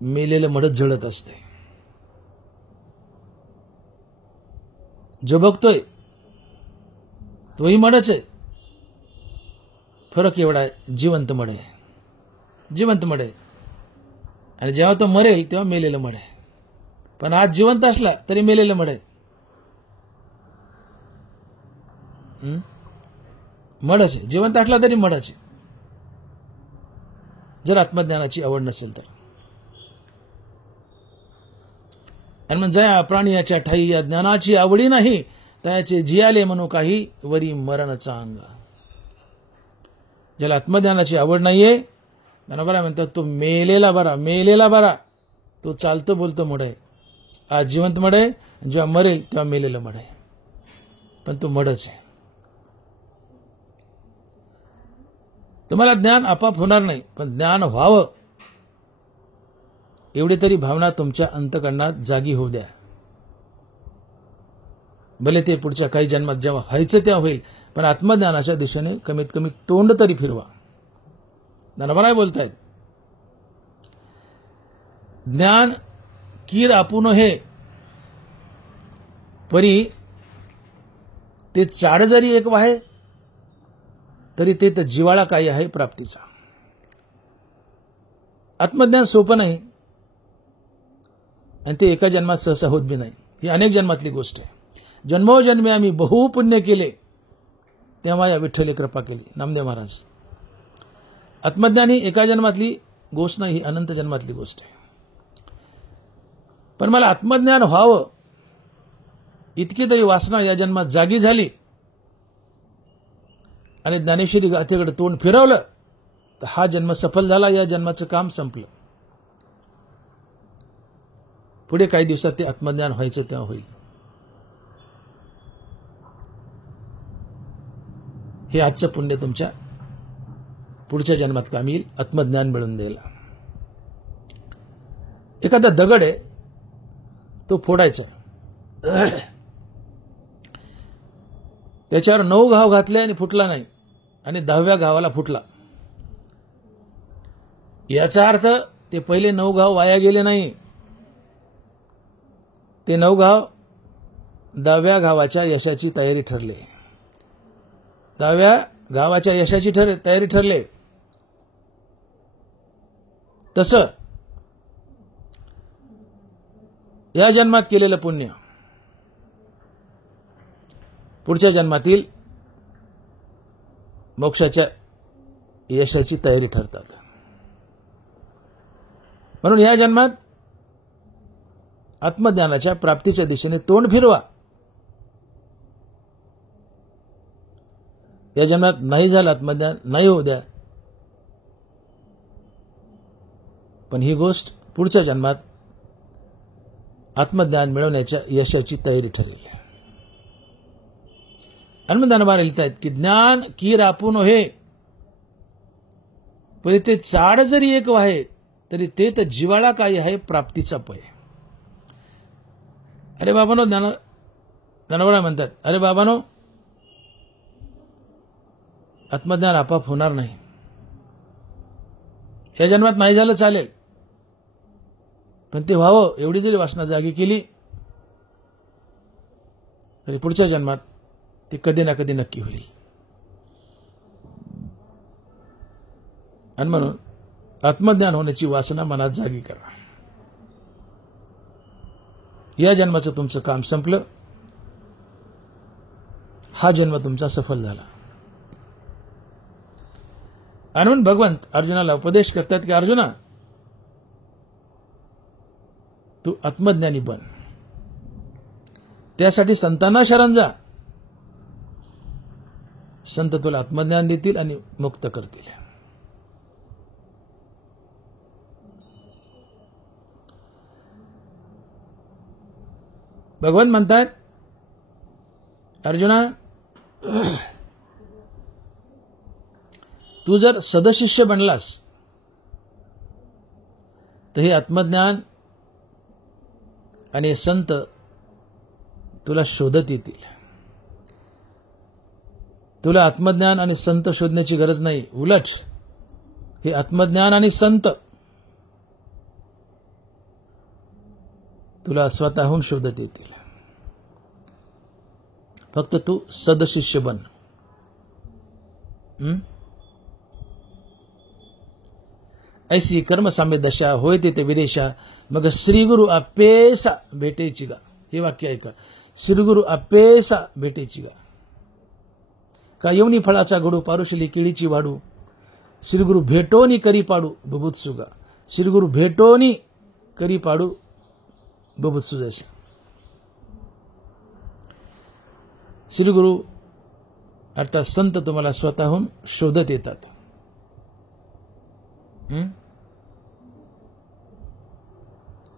मेलेलं मडच जळत असते. जो बघतोय तोही मडच आहे. फरक एवढा आहे, जिवंत मड आहे, जिवंत मड आहे. आणि जेव्हा तो मरेल तेव्हा मेलेलं मड आहे. पण आज जिवंत असला तरी मेलेलं मड आहे. मडच आहे, जिवंत असला तरी मडच आहे, जर आत्मज्ञानाची आवड नसेल तर. आणि म्हणजे या प्राणियाच्या ठाई या ज्ञानाची आवडी नाही, त्याचे जियाले म्हणू काही वरी मरणचा अंग. ज्याला आत्मज्ञानाची आवड नाहीये, त्यांना बरा म्हणतात तो मेलेला बरा, मेलेला बरा. तो चालतं बोलतं मड आहे. आज जिवंत मड आहे, जेव्हा मरेल तेव्हा मेलेलं मड आहे. पण तो मडच आहे. तुम्हाला ज्ञान आपाप होणार नाही, पण ज्ञान व्हावं एवढी तरी भावना तुमच्या अंतःकरणात जागी होऊ द्या. भले ते पुढच्या काही जन्मात जेव्हा व्हायचं तेव्हा होईल, पण आत्मज्ञानाच्या दिशेने कमीत कमी तोंड तरी फिरवा. नरबराय बोलतायत, ज्ञान कीर आपुन हे परी ते चाड जरी एक वाहे, तरी ते तर जिवाळा काही आहे प्राप्तीचा. आत्मज्ञान सोपं नाही आणि ते एका जन्मात सहसा होत बी नाही. ही अनेक जन्मातली गोष्ट आहे. जन्मोजन्मी आम्ही बहु पुण्य केले तेव्हा या विठ्ठले कृपा केली. नामदेव महाराज. आत्मज्ञान ही एका जन्मातली गोष्ट नाही, ही अनंत जन्मातली गोष्ट आहे. पण मला आत्मज्ञान व्हावं इतकी तरी वासना या जन्मात जागी झाली आणि ज्ञानेश्वरी गाथेकडे तोंड फिरवलं तर हा जन्म सफल झाला. या जन्माचं काम संपलं. पुढे काही दिवसात ते आत्मज्ञान व्हायचं तेव्हा होईल. हे आजचं पुण्य तुमच्या पुढच्या जन्मात काम येईल, आत्मज्ञान मिळून देईल. एखादा दगड आहे, तो फोडायचा, त्याच्यावर 9 घाव घातले आणि फुटला नाही, आणि 10व्या घावाला फुटला. याचा अर्थ ते पहिले 9 घाव वाया गेले नाही. ते 9 घाव 10व्या घावाच्या यशाची तयारी ठरले. 10व्या घावाच्या यशाची तयारी ठरले. तसं या जन्मात केलेलं पुण्य पुढच्या जन्मातील मोक्षाच्या यशाची तयारी ठरतात. म्हणून या जन्मात आत्मज्ञानाच्या प्राप्तीच्या दिशेने तोंड फिरवा. या जन्मात नाही झालं आत्मज्ञान, नाही होऊ द्या, पण ही गोष्ट पुढच्या जन्मात आत्मज्ञान मिळवण्याच्या यशाची तयारी ठरेल. हनुमंतान लिहित आहेत की ज्ञान कीर आपुन हे परी ते चाड जरी एक वाहे, तरी ते तर जिवाळा काही आहे प्राप्तीचा पय. अरे बाबानो, ज्ञानोबा म्हणतात, अरे बाबानो, आत्मज्ञान आपाप होणार नाही. या जन्मात नाही झालं चालेल, पण ते व्हावं एवढी जरी वासना जागी केली तरी पुढच्या जन्मात ते कधी ना कधी नक्की होईल. आणि म्हणून आत्मज्ञान होण्याची वासना मनात जागी करा. या जन्माचं तुमचं काम संपलं, हा जन्म तुमचा सफल झाला. आणि म्हणून भगवंत अर्जुनाला उपदेश करतात की अर्जुना, तू आत्मज्ञानी बन. त्यासाठी संतांना शरण जा. संत तुला आत्मज्ञान देतील आणि मुक्त करतील. भगवान म्हणतात, अर्जुना, तू जर सदशिष्य बनलास तर हे आत्मज्ञान आणि संत तुला शोधत येतील. तुला आत्मज्ञान आणि संत शोधण्याची गरज नाही. उलट हे आत्मज्ञान आणि संत तुला स्वतःहून शोधत येतील. फक्त तू सदशिष्य बन. ऐसी कर्म साम्य दशा होय ते विदेशा मग श्रीगुरु अपेसा भेटेची गा. हे वाक्य ऐका. श्रीगुरु अपेसा भेटेची गा. का येऊनी फळाचा घडू पारुशली केळीची वाढू. श्रीगुरु भेटोनी करी पाडू बुभुत्सुगा. श्रीगुरु भेटोनी करी पाडू बुभुत्सु. जैसे श्रीगुरु अर्थात संत तुम्हाला स्वतःहून शोधत येतात.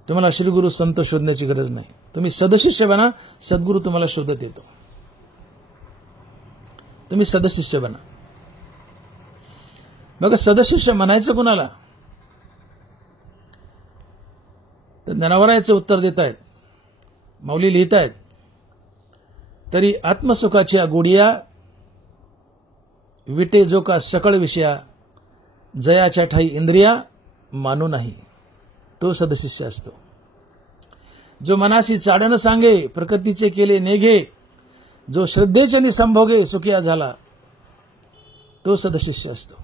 तुम्हाला श्रीगुरु संत शोधण्याची गरज नाही. तुम्ही सदशिष्य बना, सद्गुरु तुम्हाला शोधत येतो. तुम्ही सदशिष्य बना. मग सदशिष्य म्हणायचं कुणाला? तर ज्ञानावरायचं उत्तर देत आहेत, माऊली लिहित आहेत. तरी आत्मसुखाच्या गोडिया विटे जो का सकळ विषया जयाच्या ठाई इंद्रिया मानू नाही, तो सदशिष्य असतो. जो मनाशी चाडण सांगे प्रकृतीचे केले नेघे, जो श्रद्धेचे निसंभोगे सुखिया झाला, तो सदशिष्य असतो.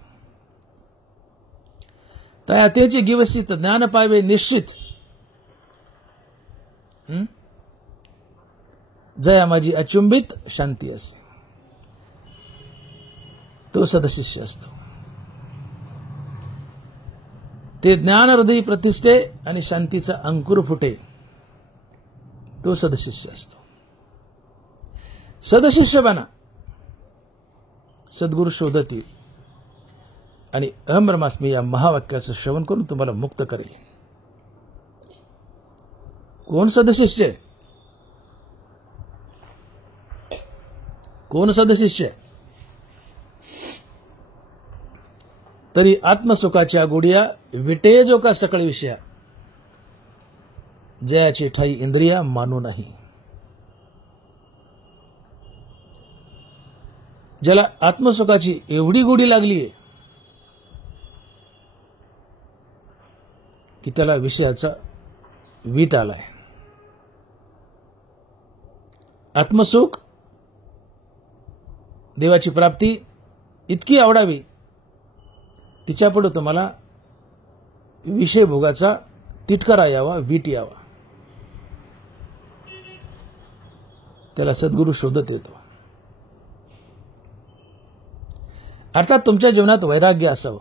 तया तेचे गिवसित ज्ञान पावे निश्चित, जया माझी अचुंबित शांती असे, तो सदशिष्य असतो. ते ज्ञान हृदयी प्रतिष्ठे आणि शांतीचा अंकुर फुटे, तो सदशिष्य असतो. सदशिष्य बना, सद्गुरु शोधत येईल आणि अहम ब्रह्मास्मी या महावाक्याचं श्रवण करून तुम्हाला मुक्त करेल. कोण सदशिष्य? कोण सदशिष्य? तरी आत्मसुखाच्या गोडिया विटे जो का सकळ विषया जयाची ठाई इंद्रिया मानू नाही. ज्याला आत्मसुखाची एवढी गोडी लागलीये की त्याला विषयाचा वीट आलाय. आत्मसुख देवाची प्राप्ती इतकी आवडावी, तिच्यापुढे तुम्हाला विषय भोगाचा तिटकारा यावा, वीट यावा. त्याला सद्गुरु शोधत येतो. अर्थात तुमच्या जीवनात वैराग्य असावं.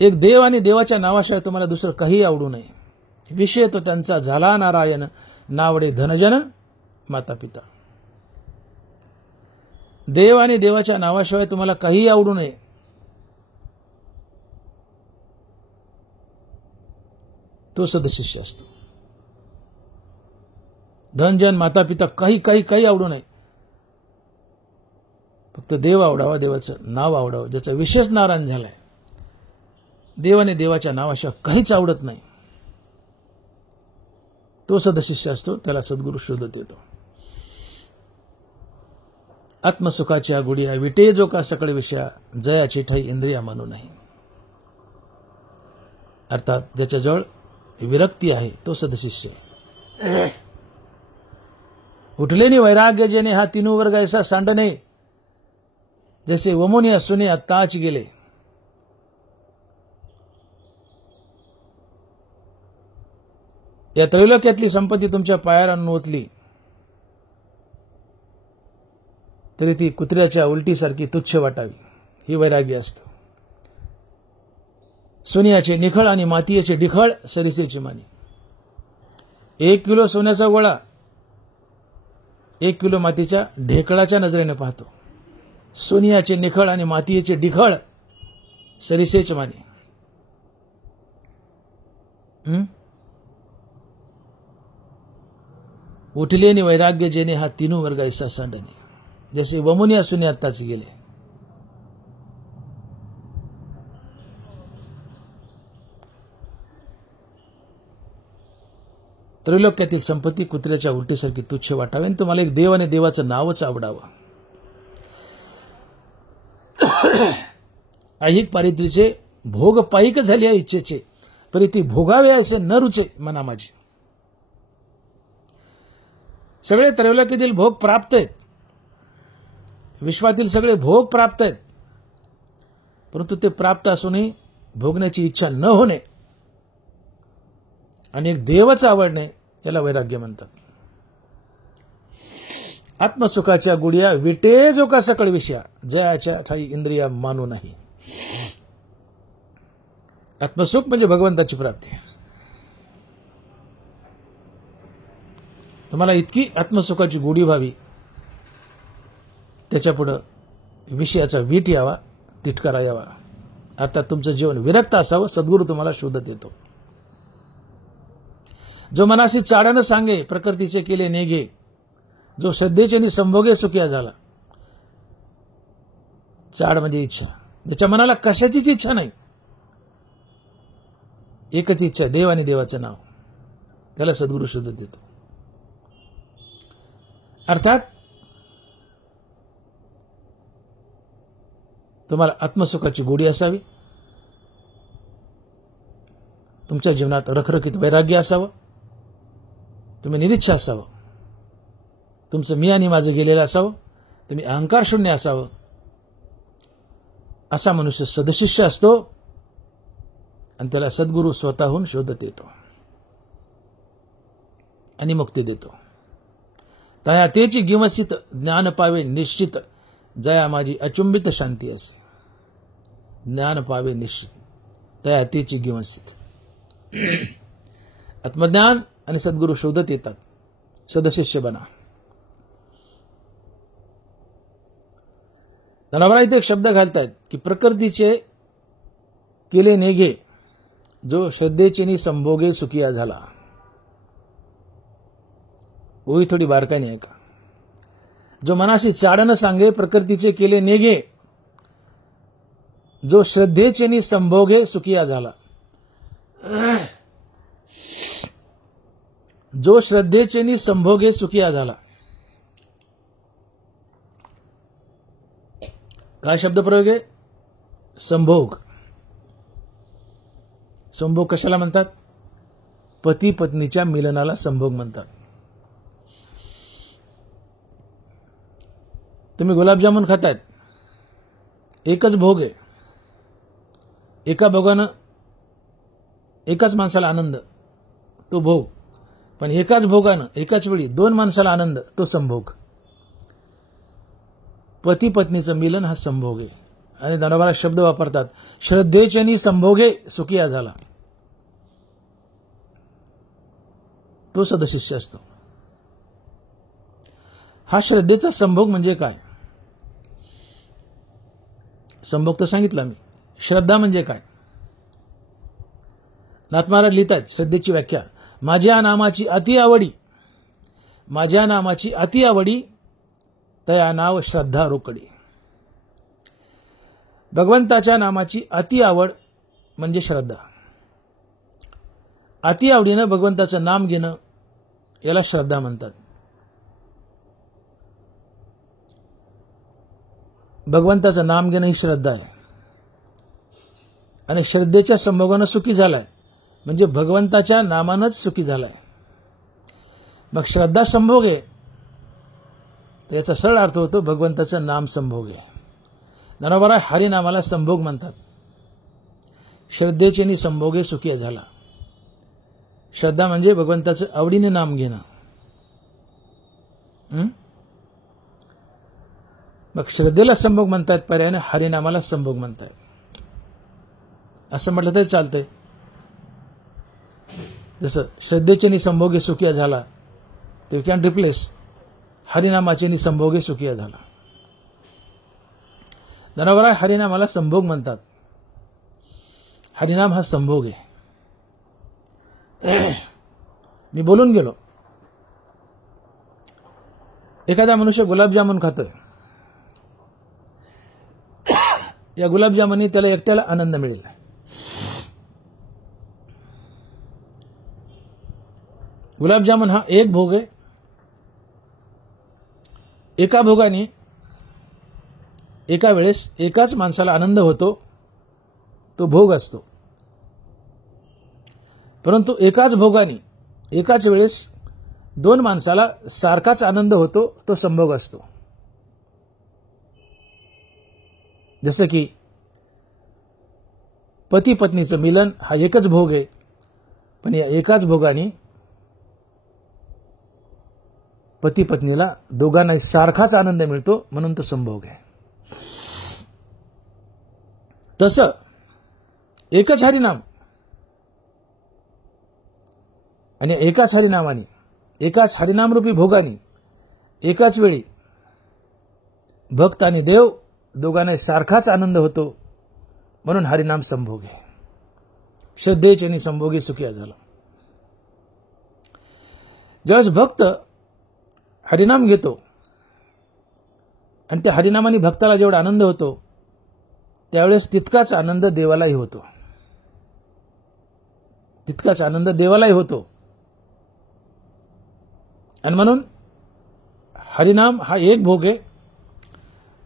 एक देव आणि देवाच्या नावाशिवाय तुम्हाला दुसरं काही आवडू नये. विषय तो त्यांचा झाला नारायण, नावडे धनजन माता पिता. देव आणि देवाच्या नावाशिवाय तुम्हाला काही आवडू नये. तो सदशिष्य असतो. धनजन माता पिता काही काही काही आवडू नये. फक्त देव आवडावा, देवाचं नाव आवडावं. ज्याचा विशेष नारायण झालाय, देव आणि देवाच्या नावाशिवाय काहीच आवडत नाही, तो सदशिष्य असतो. त्याला सद्गुरु शोधत येतो. आत्मसुखाच्या गुडिया विटे जो का सकळ विषया जयाची ठाई इंद्रिया मानू नाही. अर्थात ज्याच्याजवळ विरक्ती आहे तो सदशिष्य. उठलेनी वैराग्य जेने हा तीनू वर्ग ऐसा सांडणे, जैसे वमुनिया सुनिया ताच गेले. या त्रैलोक्यातली संपत्ती तुमच्या पायाला नोतली तरी ती कुत्र्याच्या उलटीसारखी तुच्छ वाटावी, ही वैराग्य असतं. सोन्याचे निखळ आणि मातीयेचे डिखळ सरिसेची मानी. 1 किलो सोन्याचा गोळा 1 किलो मातीच्या ढेकळाच्या नजरेने पाहतो. सोन्याचे निखळ आणि मातीयेचे डिखळ सरिसेची मानी. उठलेनी वैराग्य जेने हा तीनू वर्ग ऐसा सांडणे, जसे वमुनिया सुने आत्ताच गेले. त्रैलोक्यातील संपत्ती कुत्र्याच्या उलटीसारखी तुच्छ वाटावी आणि तुम्हाला एक देव आणि देवाचं नावच आवडावं. ऐहिक पारितीचे भोग पायिक झाले या इच्छेचे परी ती भोगावे असे न रुचे मना माझी. सगळे त्रैलोक्यातील भोग प्राप्त आहेत, विश्वातील सगळे भोग प्राप्त आहेत, परंतु ते प्राप्त असूनही भोगण्याची इच्छा न होणे आणि एक देवच आवडणे याला वैराग्य म्हणतात. आत्मसुखाच्या गुडिया विटे जो का सकळ विषया, जयाच्या ठाई इंद्रिया मानू नाही. आत्मसुख म्हणजे भगवंताची प्राप्ती. तुम्हाला इतकी आत्मसुखाची गोडी व्हावी, त्याच्यापुढं विषयाचा वीट यावा, तिटकारा यावा. अर्थात तुमचं जीवन विरक्त असावं. सद्गुरू तुम्हाला शोधत येतो. जो मनाशी चाड्यानं सांगे प्रकृतीचे केले नेगे, जो श्रद्धेचे संभोगे सुखिया झाला. चाड म्हणजे इच्छा, ज्याच्या मनाला कशाचीच इच्छा नाही, एकच इच्छा, देव आणि देवाचं नाव, त्याला सद्गुरू शोधत येतो. अर्थात तुम्हाला आत्मसुखाची गोडी असावी, तुमच्या जीवनात रखरखीत वैराग्य असावं, तुम्ही निरीच्छा असावं, तुमचं मी आणि माझं गेलेलं असावं, तुम्ही अहंकार शून्य असावं. असा मनुष्य सदशिष्य असतो आणि त्याला सद्गुरू स्वतःहून शोधत येतो आणि मुक्ती देतो. तया तेची गिमसित ज्ञान पावे निश्चित, जया माझी अचुंबित शांती असे. ज्ञान पावे निश्चित, तया तेची गिमसित. आत्मज्ञान आणि सद्गुरू शोधत येतात. सदशिष्य बना. जनावरा इथे एक शब्द घालतायत की प्रकृतीचे केले नेगे, जो श्रद्धेचेनी संभोगे सुखिया झाला. ओही थोडी बारकाईने आहे का. जो मनाशी चाडनं सांगे प्रकृतीचे केले नेगे, जो श्रद्धेचेनी संभोगे सुखिया झाला. जो श्रद्धेचेनी संभोगे सुखिया झाला. काय शब्दप्रयोग आहे? संभोग. संभोग कशाला म्हणतात? पती पत्नीच्या मिलनाला संभोग म्हणतात. तुम्ही गुलाबजामुन खातायत, एकच भोग आहे, एका भोगानं एकाच माणसाला आनंद, तो भोग. पण एकाच भोगानं एकाच वेळी दोन माणसाला आनंद, तो संभोग. पती पत्नीचं मिलन हा संभोग आहे. आणि ज्ञानोबा शब्द वापरतात, श्रद्धेचेनी संभोगे सुखिया झाला. तो सदशिष्य असतो. हा श्रद्धेचा संभोग म्हणजे काय? संभोग तर सांगितला मी. श्रद्धा म्हणजे काय? नाथ महाराज लिहितात श्रद्धेची व्याख्या, माझ्या नामाची अति आवडी, माझ्या नामाची अति आवडी, तया नाव श्रद्धा रोकडी. भगवंताच्या नामाची अति आवड म्हणजे श्रद्धा. अति आवडीनं भगवंताचं नाम घेणं याला श्रद्धा म्हणतात. भगवंताचं नाम घेणं ही श्रद्धा आहे. आणि श्रद्धेच्या संभोगानं सुखी झालाय म्हणजे भगवंताच्या नामानंच सुखी झालाय. मग श्रद्धा संभोग आहे तर याचा सरळ अर्थ होतो भगवंताचं नाम संभोग आहे. ज्ञानोबा हरिनामाला संभोग म्हणतात. श्रद्धेचेनी संभोगे सुखी झाला. श्रद्धा म्हणजे भगवंताचं आवडीने नाम घेणं. मग श्रद्धेला संभोग म्हणतात, पर्यायाने हरिनामाला संभोग म्हणतात. असं म्हटलं तरी चालतंय. जसं श्रद्धेचेनी संभोगे सुखिया झाला, ते यू कॅन रिप्लेस हरिनामाचेनी संभोगे सुखिया झाला. ज्ञानोबा हरिनामाला संभोग म्हणतात. हरिनाम हा संभोग आहे. मी बोलून गेलो. एखादा मनुष्य गुलाबजामुन खातोय. या गुलाबजामुनी त्याला एकट्याला आनंद मिळेल. गुलाबजामुन हा एक भोग आहे. एका भोगाने एका वेळेस एकाच माणसाला आनंद होतो, तो भोग असतो. परंतु एकाच भोगाने एकाच वेळेस दोन माणसाला सारखाच आनंद होतो, तो संभोग असतो. जसं की पती पत्नीचं मिलन हा एकच भोग आहे, पण या एकाच भोगाने पती पत्नीला दोघांना सारखाच आनंद मिळतो, म्हणून तो संभोग आहे. तसं एकच हरिनाम आणि एकाच हरिनामाने एकाच हरिनामरूपी भोगाने एकाच वेळी भक्त आणि देव दोघांना सारखाच आनंद होतो, म्हणून हरिनाम संभोग आहे. श्रद्धेचे संभोगी सुखिया झाला. ज्यावेळेस भक्त हरिनाम घेतो आणि त्या हरिनामाने भक्ताला जेवढा आनंद होतो, त्यावेळेस तितकाच आनंद देवालाही होतो. तितकाच आनंद देवालाही होतो. आणि म्हणून हरिनाम हा एक भोग आहे.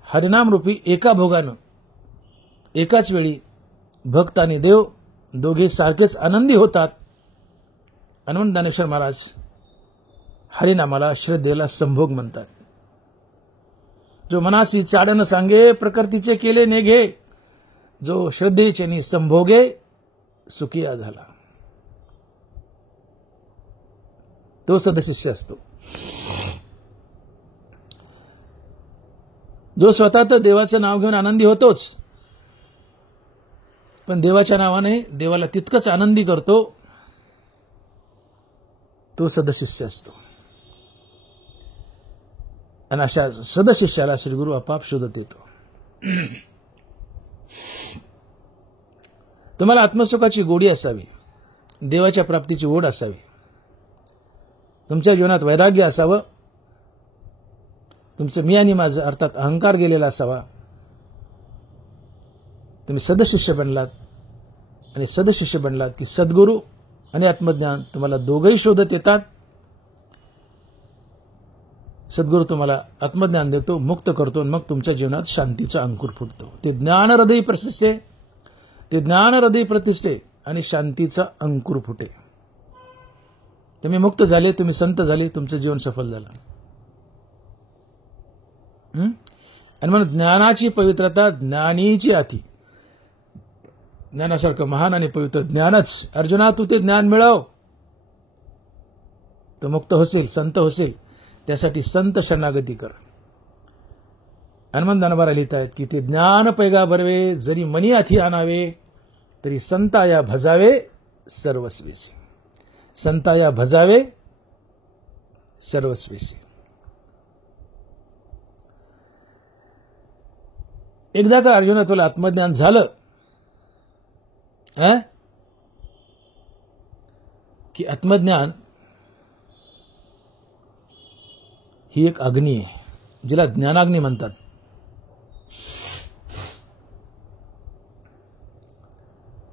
हरिनाम रूपी एका भोगानं एकाच वेळी भक्त आणि देव दोघे सारखेच आनंदी होतात. आणि म्हणून ज्ञानेश्वर महाराज हरिनामाला श्रद्धेला संभोग म्हणतात. जो मनासी चाडण सांगे प्रकृतीचे केले नेघे, जो श्रद्धेचे संभोगे सुखिया झाला. तो सदशिष्य असतो. जो स्वतः तर देवाचं नाव घेऊन आनंदी होतोच, पण देवाच्या नावाने देवाला तितकंच आनंदी करतो, तो सदशिष्य असतो. आणि अशा सदशिष्याला श्रीगुरु आपाप शोधत येतो. तुम्हाला आत्मसुखाची गोडी असावी, देवाच्या प्राप्तीची ओढ असावी, तुमच्या जीवनात वैराग्य असावं, तुमचं मी आणि माझं अर्थात अहंकार गेलेला असावा. तुम्ही सदशिष्य बनलात आणि सदशिष्य बनलात की सद्गुरू आणि आत्मज्ञान तुम्हाला दोघंही शोधत येतात. सद्गुरू तुम्हाला आत्मज्ञान देतो, मुक्त करतो, आणि मग तुमच्या जीवनात शांतीचा अंकुर फुटतो. ते ज्ञान हृदय प्रतिष्ठे, ते ज्ञान हृदय प्रतिष्ठे आणि शांतीचा अंकुर फुटे. तुम्ही मुक्त झाले, तुम्ही संत झाले, तुमचं जीवन सफल झालं. आणि म्हणून ज्ञानाची पवित्रता, ज्ञानीची अति. ज्ञानासारखं महान आणि पवित्र ज्ञानच. अर्जुना, तू ते ज्ञान मिळव, तो मुक्त होशील, संत होशील. त्यासाठी संत शरणागती कर. हनुमान दानबारा लिहित आहेत की ते ज्ञान पैगा भरवे, जरी मनी अथी आणावे, तरी संताया भजावे सर्वस्वीसी. संताया भजावे सर्वस्वीसी. एकदा का अर्जुना तुला आत्मज्ञान झालं की आत्मज्ञान ही एक अग्नी आहे, जिला ज्ञानाग्नी म्हणतात.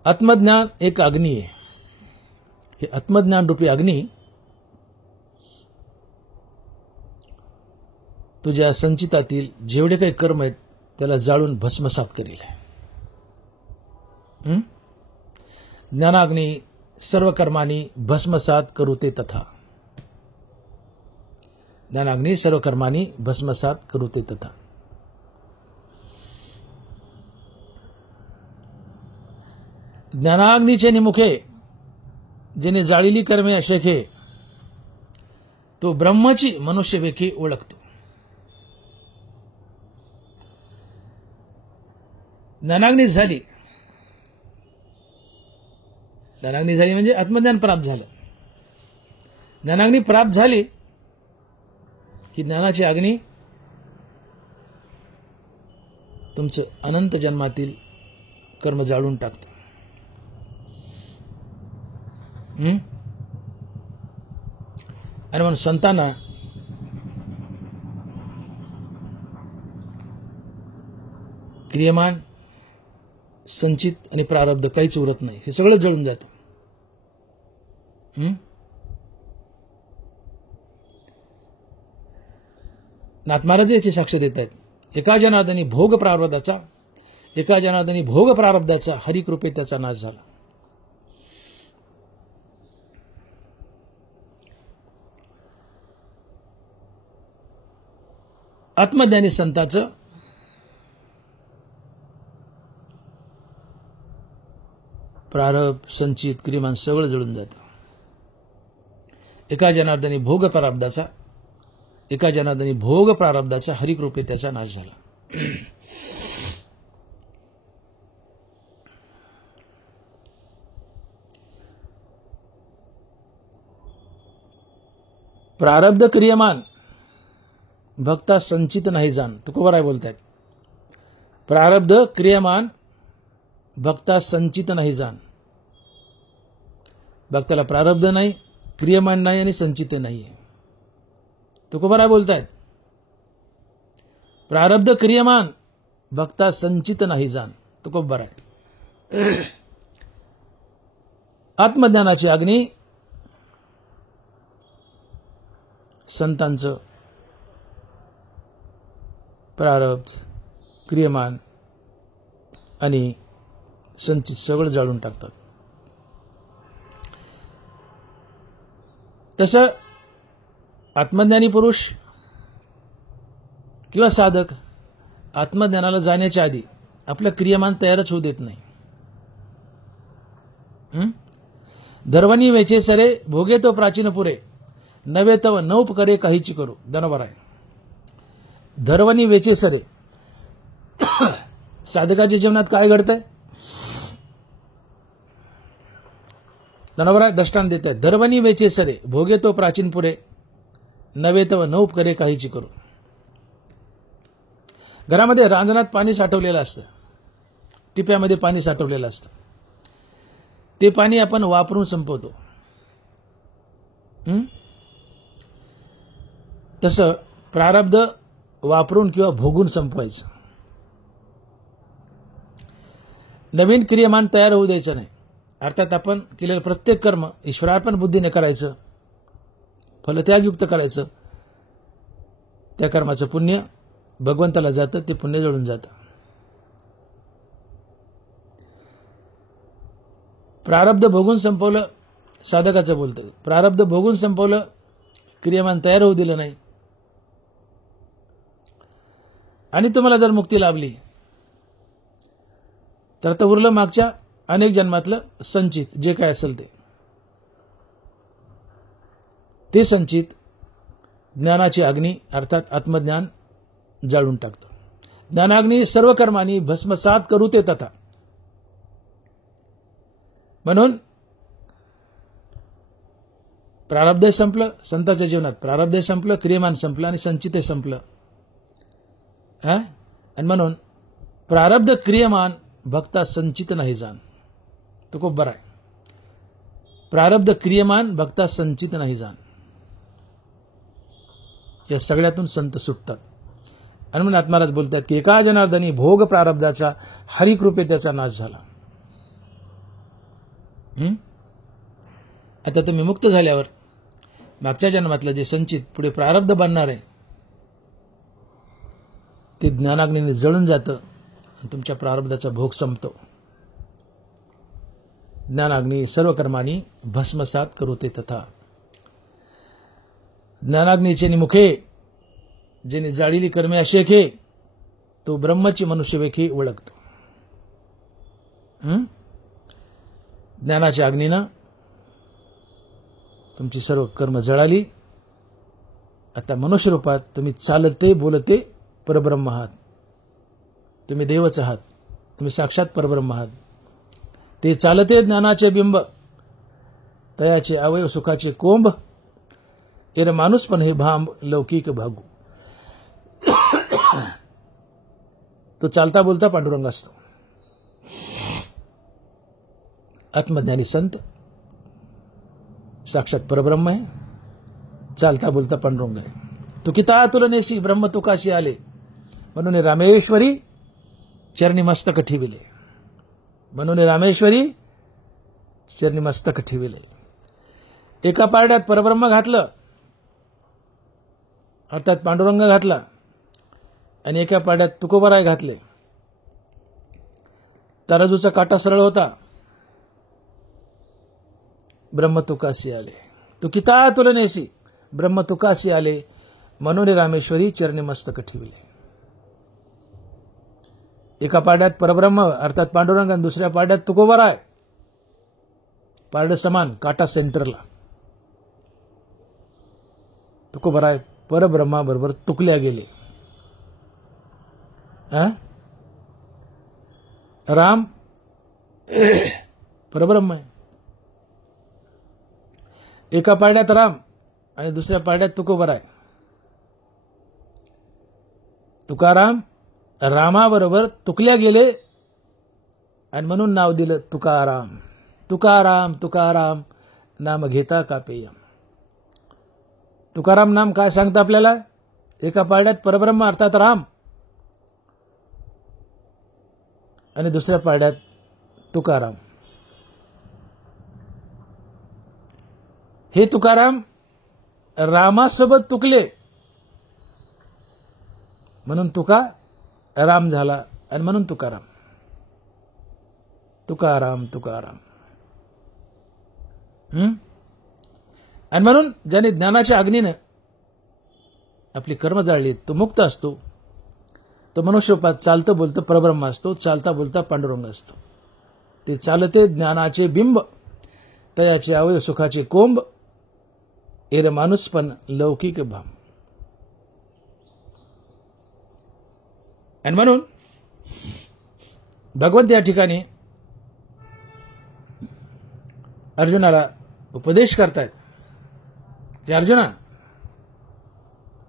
आत्मज्ञान एक अग्नी आहे. हे आत्मज्ञान रूपी अग्नी तुझ्या संचितातील जेवढे काही कर्म आहेत त्याला जाळून भस्मसात करेल. ज्ञानाग्नी सर्व कर्मांनी भस्मसात करुते तथा. ज्ञानाग्नी सर्व कर्मांनी भस्मसात करुते तथा. ज्ञानाग्नीचे निमुखे जेने जाळीली कर्मे अशेखे, तो ब्रह्मची मनुष्यवेखी ओळखतो. ज्ञानाग्नी झाली, ज्ञानाग्नी झाली म्हणजे आत्मज्ञान प्राप्त झालं. ज्ञानाग्नी प्राप्त झाली की ज्ञानाची अग्नी तुमचे अनंत जन्मातील कर्म जाळून टाकते. आणि म्हणून संतांना क्रियमान, संचित आणि प्रारब्ध काहीच उरत नाही, हे सगळं जळून जातं. नाथ महाराज याची साक्ष देत आहेत. एका जनार्दनी भोग प्रारब्धाचा, एका जनार्दनी भोग प्रारब्धाचा हरिकृपे त्याचा नाश झाला. आत्मज्ञानी संताचं प्रारब्ध, संचित, क्रियमान सगळं जळून जातं. एका जनार्दनी भोग प्रारब्धाचा, एका जनार्दनी भोग प्रारब्धाचा हरिकृपे त्याचा नाश झाला. प्रारब्ध क्रियमान भक्ता संचित नाही जाण. तुकोबाराय बोलतायत. प्रारब्ध क्रियमान भक्ता संचित नाही जाण. भक्ताला प्रारब्ध नाही, क्रियमान नाही आणि संचित नाही. तुकोबाराय बोलतायत. प्रारब्ध क्रियमान भक्ता संचित नाही जाण. तुकोबाराय. आत्मज्ञानाची अग्नी संतांचं प्रारब्ध, क्रियमान आणि संचित सगळं जाळून टाकतात. तसं आत्मज्ञानी पुरुष किंवा साधक आत्मज्ञानाला जाण्याच्या आधी आपलं क्रियमान तयारच होऊ देत नाही. धर्वणी वेचे सरे भोगे तो प्राचीन पुरे नवे तव नौप करे काहीची करू. दनबर आहे. धर्वणी वेचे सरे. साधकाच्या जीवनात काय घडतंय? दनबर दृष्टांत देत आहे. धर्वणी वेचे सरे भोगे तो प्राचीन पुरे नवे तव नौप करे काहीची करू. घरामध्ये रांजणात पाणी साठवलेलं असतं, टिप्यामध्ये पाणी साठवलेलं असतं. ते पाणी आपण वापरून संपवतो. तसं प्रारब्ध वापरून किंवा भोगून संपवायचं. नवीन क्रियमान तयार होऊ द्यायचं नाही. अर्थात आपण केलेलं प्रत्येक कर्म ईश्वरार्पण बुद्धीने करायचं, फलत्यागयुक्त करायचं. त्या कर्माचं पुण्य भगवंताला जातं, ते पुण्य जळून जातं. प्रारब्ध भोगून संपवलं, साधकाचं बोलतं. प्रारब्ध भोगून संपवलं, क्रियमान तयार होऊ दिलं नाही आणि तुम्हाला जर मुक्ती लाभली तर आता उरलं मागच्या अनेक जन्मातलं संचित जे काय असेल ते संचित ज्ञानाची अग्नी अर्थात आत्मज्ञान जाळून टाकतो. ज्ञानाग्नी सर्व कर्मांनी भस्मसात करू ते तथा. म्हणून प्रारब्ध संपलं, संतांच्या जीवनात प्रारब्ध संपलं, क्रियमान संपलं आणि संचित संपलं. आणि म्हणून प्रारब्ध क्रियमान भक्ता संचित नाही जाण. तो खूप बरं आहे. प्रारब्ध क्रियमान भक्ता संचित नाही जाण. या सगळ्यातून संत सुटतात. आणि म्हणून आत्माराज बोलतात की एका जनार्दनी भोग प्रारब्धाचा हरिकृपे त्याचा नाश झाला. आता तुम्ही मुक्त झाल्यावर मागच्या जन्मातलं जे संचित पुढे प्रारब्ध बनणार आहे ते ज्ञानाग्नीने जळून जातं आणि तुमच्या प्रारब्धाचा भोग संपतो. ज्ञानाग्नी सर्व कर्मांनी भस्मसात करू ते तथा. ज्ञानाग्नीचे निमुखे जेने जाळीली कर्मे अशेखे तो ब्रह्मची मनुष्यवेखी ओळखतो. ज्ञानाच्या अग्नीनं तुमची सर्व कर्म जळाली. आता मनुष्य रूपात तुम्ही चालते बोलते परब्रह्म आहात. तुम्ही देवच आहात. तुम्ही साक्षात परब्रह्म आहात. ते चालते ज्ञानाचे बिंब तयाचे अवयव सुखाचे कोंब एर माणूस पण हे भांब लौकिक भागू. तो चालता बोलता पांडुरंग असतो. आत्मज्ञानी संत साक्षात परब्रह्म आहे. चालता बोलता पांडुरंग आहे. तू किता तुलनेशी ब्रह्म तुकाशी आले म्हणून रामेश्वरी चरणी मस्तक ठेविले. म्हणून रामेश्वरी चरणी मस्तक ठेविले. एका पारड्यात परब्रह्म घातलं अर्थात पांडुरंग घातला आणि एका पारड्यात तुकोबाराय घातले. तराजूचा काटा सरळ होता. ब्रह्म तुकाशी आले. तू किता तुलनेशी ब्रह्म तुकाशी आले म्हणून रामेश्वरी चरणी मस्तक ठेवले. एका पारड्यात परब्रह्म अर्थात पांडुरंग आणि दुसऱ्या पारड्यात तुकोबराय. पारड समान, काटा सेंटरला. तुकोबराय परब्रह्माबरोबर तुकल्या गेले. राम परब्रह्म आहे. एका पारड्यात राम आणि दुसऱ्या पारड्यात तुकोबराय. तुकाराम रामाबरोबर तुकल्या गेले आणि म्हणून नाव दिलं तुकाराम. तुकाराम तुकाराम नाम घेता कापेय. तुकाराम नाम काय सांगतं आपल्याला? एका पारड्यात परब्रह्म अर्थात राम आणि दुसऱ्या पारड्यात तुकाराम. हे तुकाराम रामासोबत तुकले म्हणून तुका राम झाला आणि म्हणून तुकाराम. तुकाराम तुकाराम. आणि म्हणून ज्याने ज्ञानाच्या अग्नीनं आपली कर्म जाळली तो मुक्त असतो. तो मनुष्योपात चालतं बोलतं परब्रह्म असतो. चालता बोलता पांडुरंग असतो. ते चालते ज्ञानाचे बिंब, तयाचे अवय सुखाचे कोंब, एर माणूस पण लौकिक भाम. आणि म्हणून भगवंत या ठिकाणी अर्जुनाला उपदेश करतायत की अर्जुना,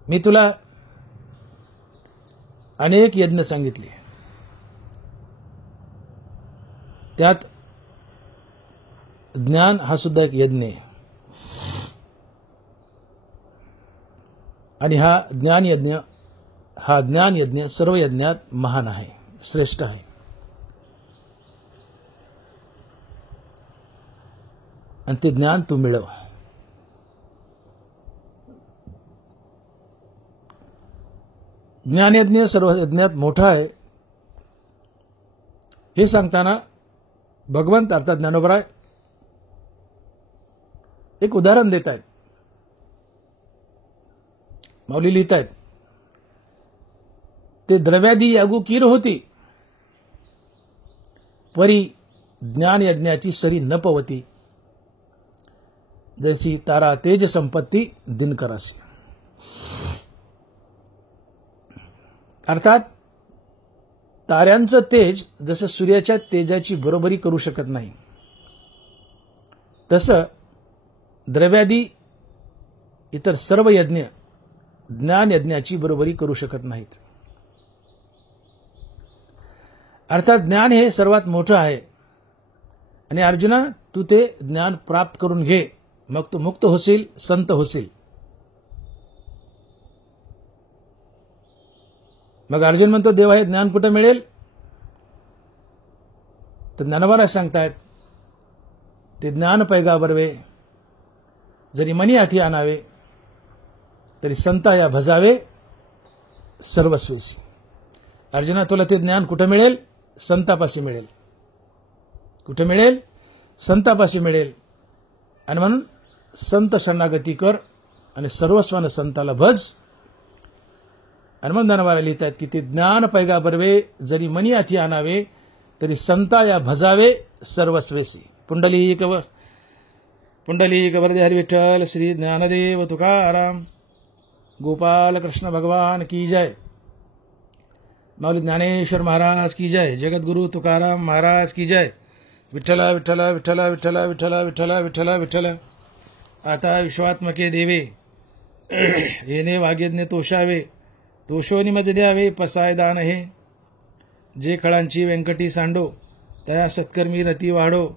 मी तुला अनेक यज्ञ सांगितले. त्यात ज्ञान हा सुद्धा एक यज्ञ आहे. आणि हा ज्ञान यज्ञ सर्व यज्ञात महान आहे, श्रेष्ठ आहे. आणि ते ज्ञान तू मिळव. ज्ञानयज्ञ सर्व यज्ञात मोठा आहे हे सांगताना भगवंत अर्थात ज्ञानोबराय एक उदाहरण देत आहेत. माऊली लिहित आहेत, ते द्रव्यादी यागू कीर होती, परी ज्ञान यज्ञाची सरी न पवती, जैसी तारा तेज संपत्ती दिनकरासी. अर्थात ताऱ्यांचं तेज जसं सूर्याच्या तेजाची बरोबरी करू शकत नाही, तसं द्रव्यादी इतर सर्व यज्ञ ज्ञान यज्ञाची बरोबरी करू शकत नाहीत. अर्थात ज्ञान हे सर्वात मोठं आहे. आणि अर्जुना, तू ते ज्ञान प्राप्त करून घे, मग तू मुक्त होशील, संत होशील. मग अर्जुन म्हणतो, देवा हे ज्ञान कुठं मिळेल? तर ज्ञानोबा सांगतायत, ते ज्ञान पैगा बरवे, जरी मनी हाती आणावे, तरी संता या भजावे सर्वस्वीसी. अर्जुना, तुला ते ज्ञान कुठं मिळेल? संतापाशी मिळेल. कुठं मिळेल? संतापाशी मिळेल. आणि म्हणून संत शरणागती कर आणि सर्वस्वानं संताला भज. आणि मग ज्ञानोबा लिहित आहेत की ते ज्ञान पैगा बरवे, जरी मनी हाती आणावे, तरी संता या भजावे सर्वस्वेसी. पुंडलिक वरदे हरी विठ्ठल श्री ज्ञानदेव तुकाराम गोपाल कृष्ण भगवान की जय. माऊली ज्ञानेश्वर महाराज की जय. जगद्गुरु तुकाराम महाराज की जय. विठ्ठला विठ्ठला विठ्ठला विठ्ठला विठ्ठला विठ्ठला विठ्ठला विठ्ठल. आता विश्वात्मके देवे, येणे वाग्यज्ञ तोषावे, तोषोनी मज द्यावे पसाय दान हे. जे खळांची व्यंकटी सांडो, त्या सत्कर्मी रती वाढो.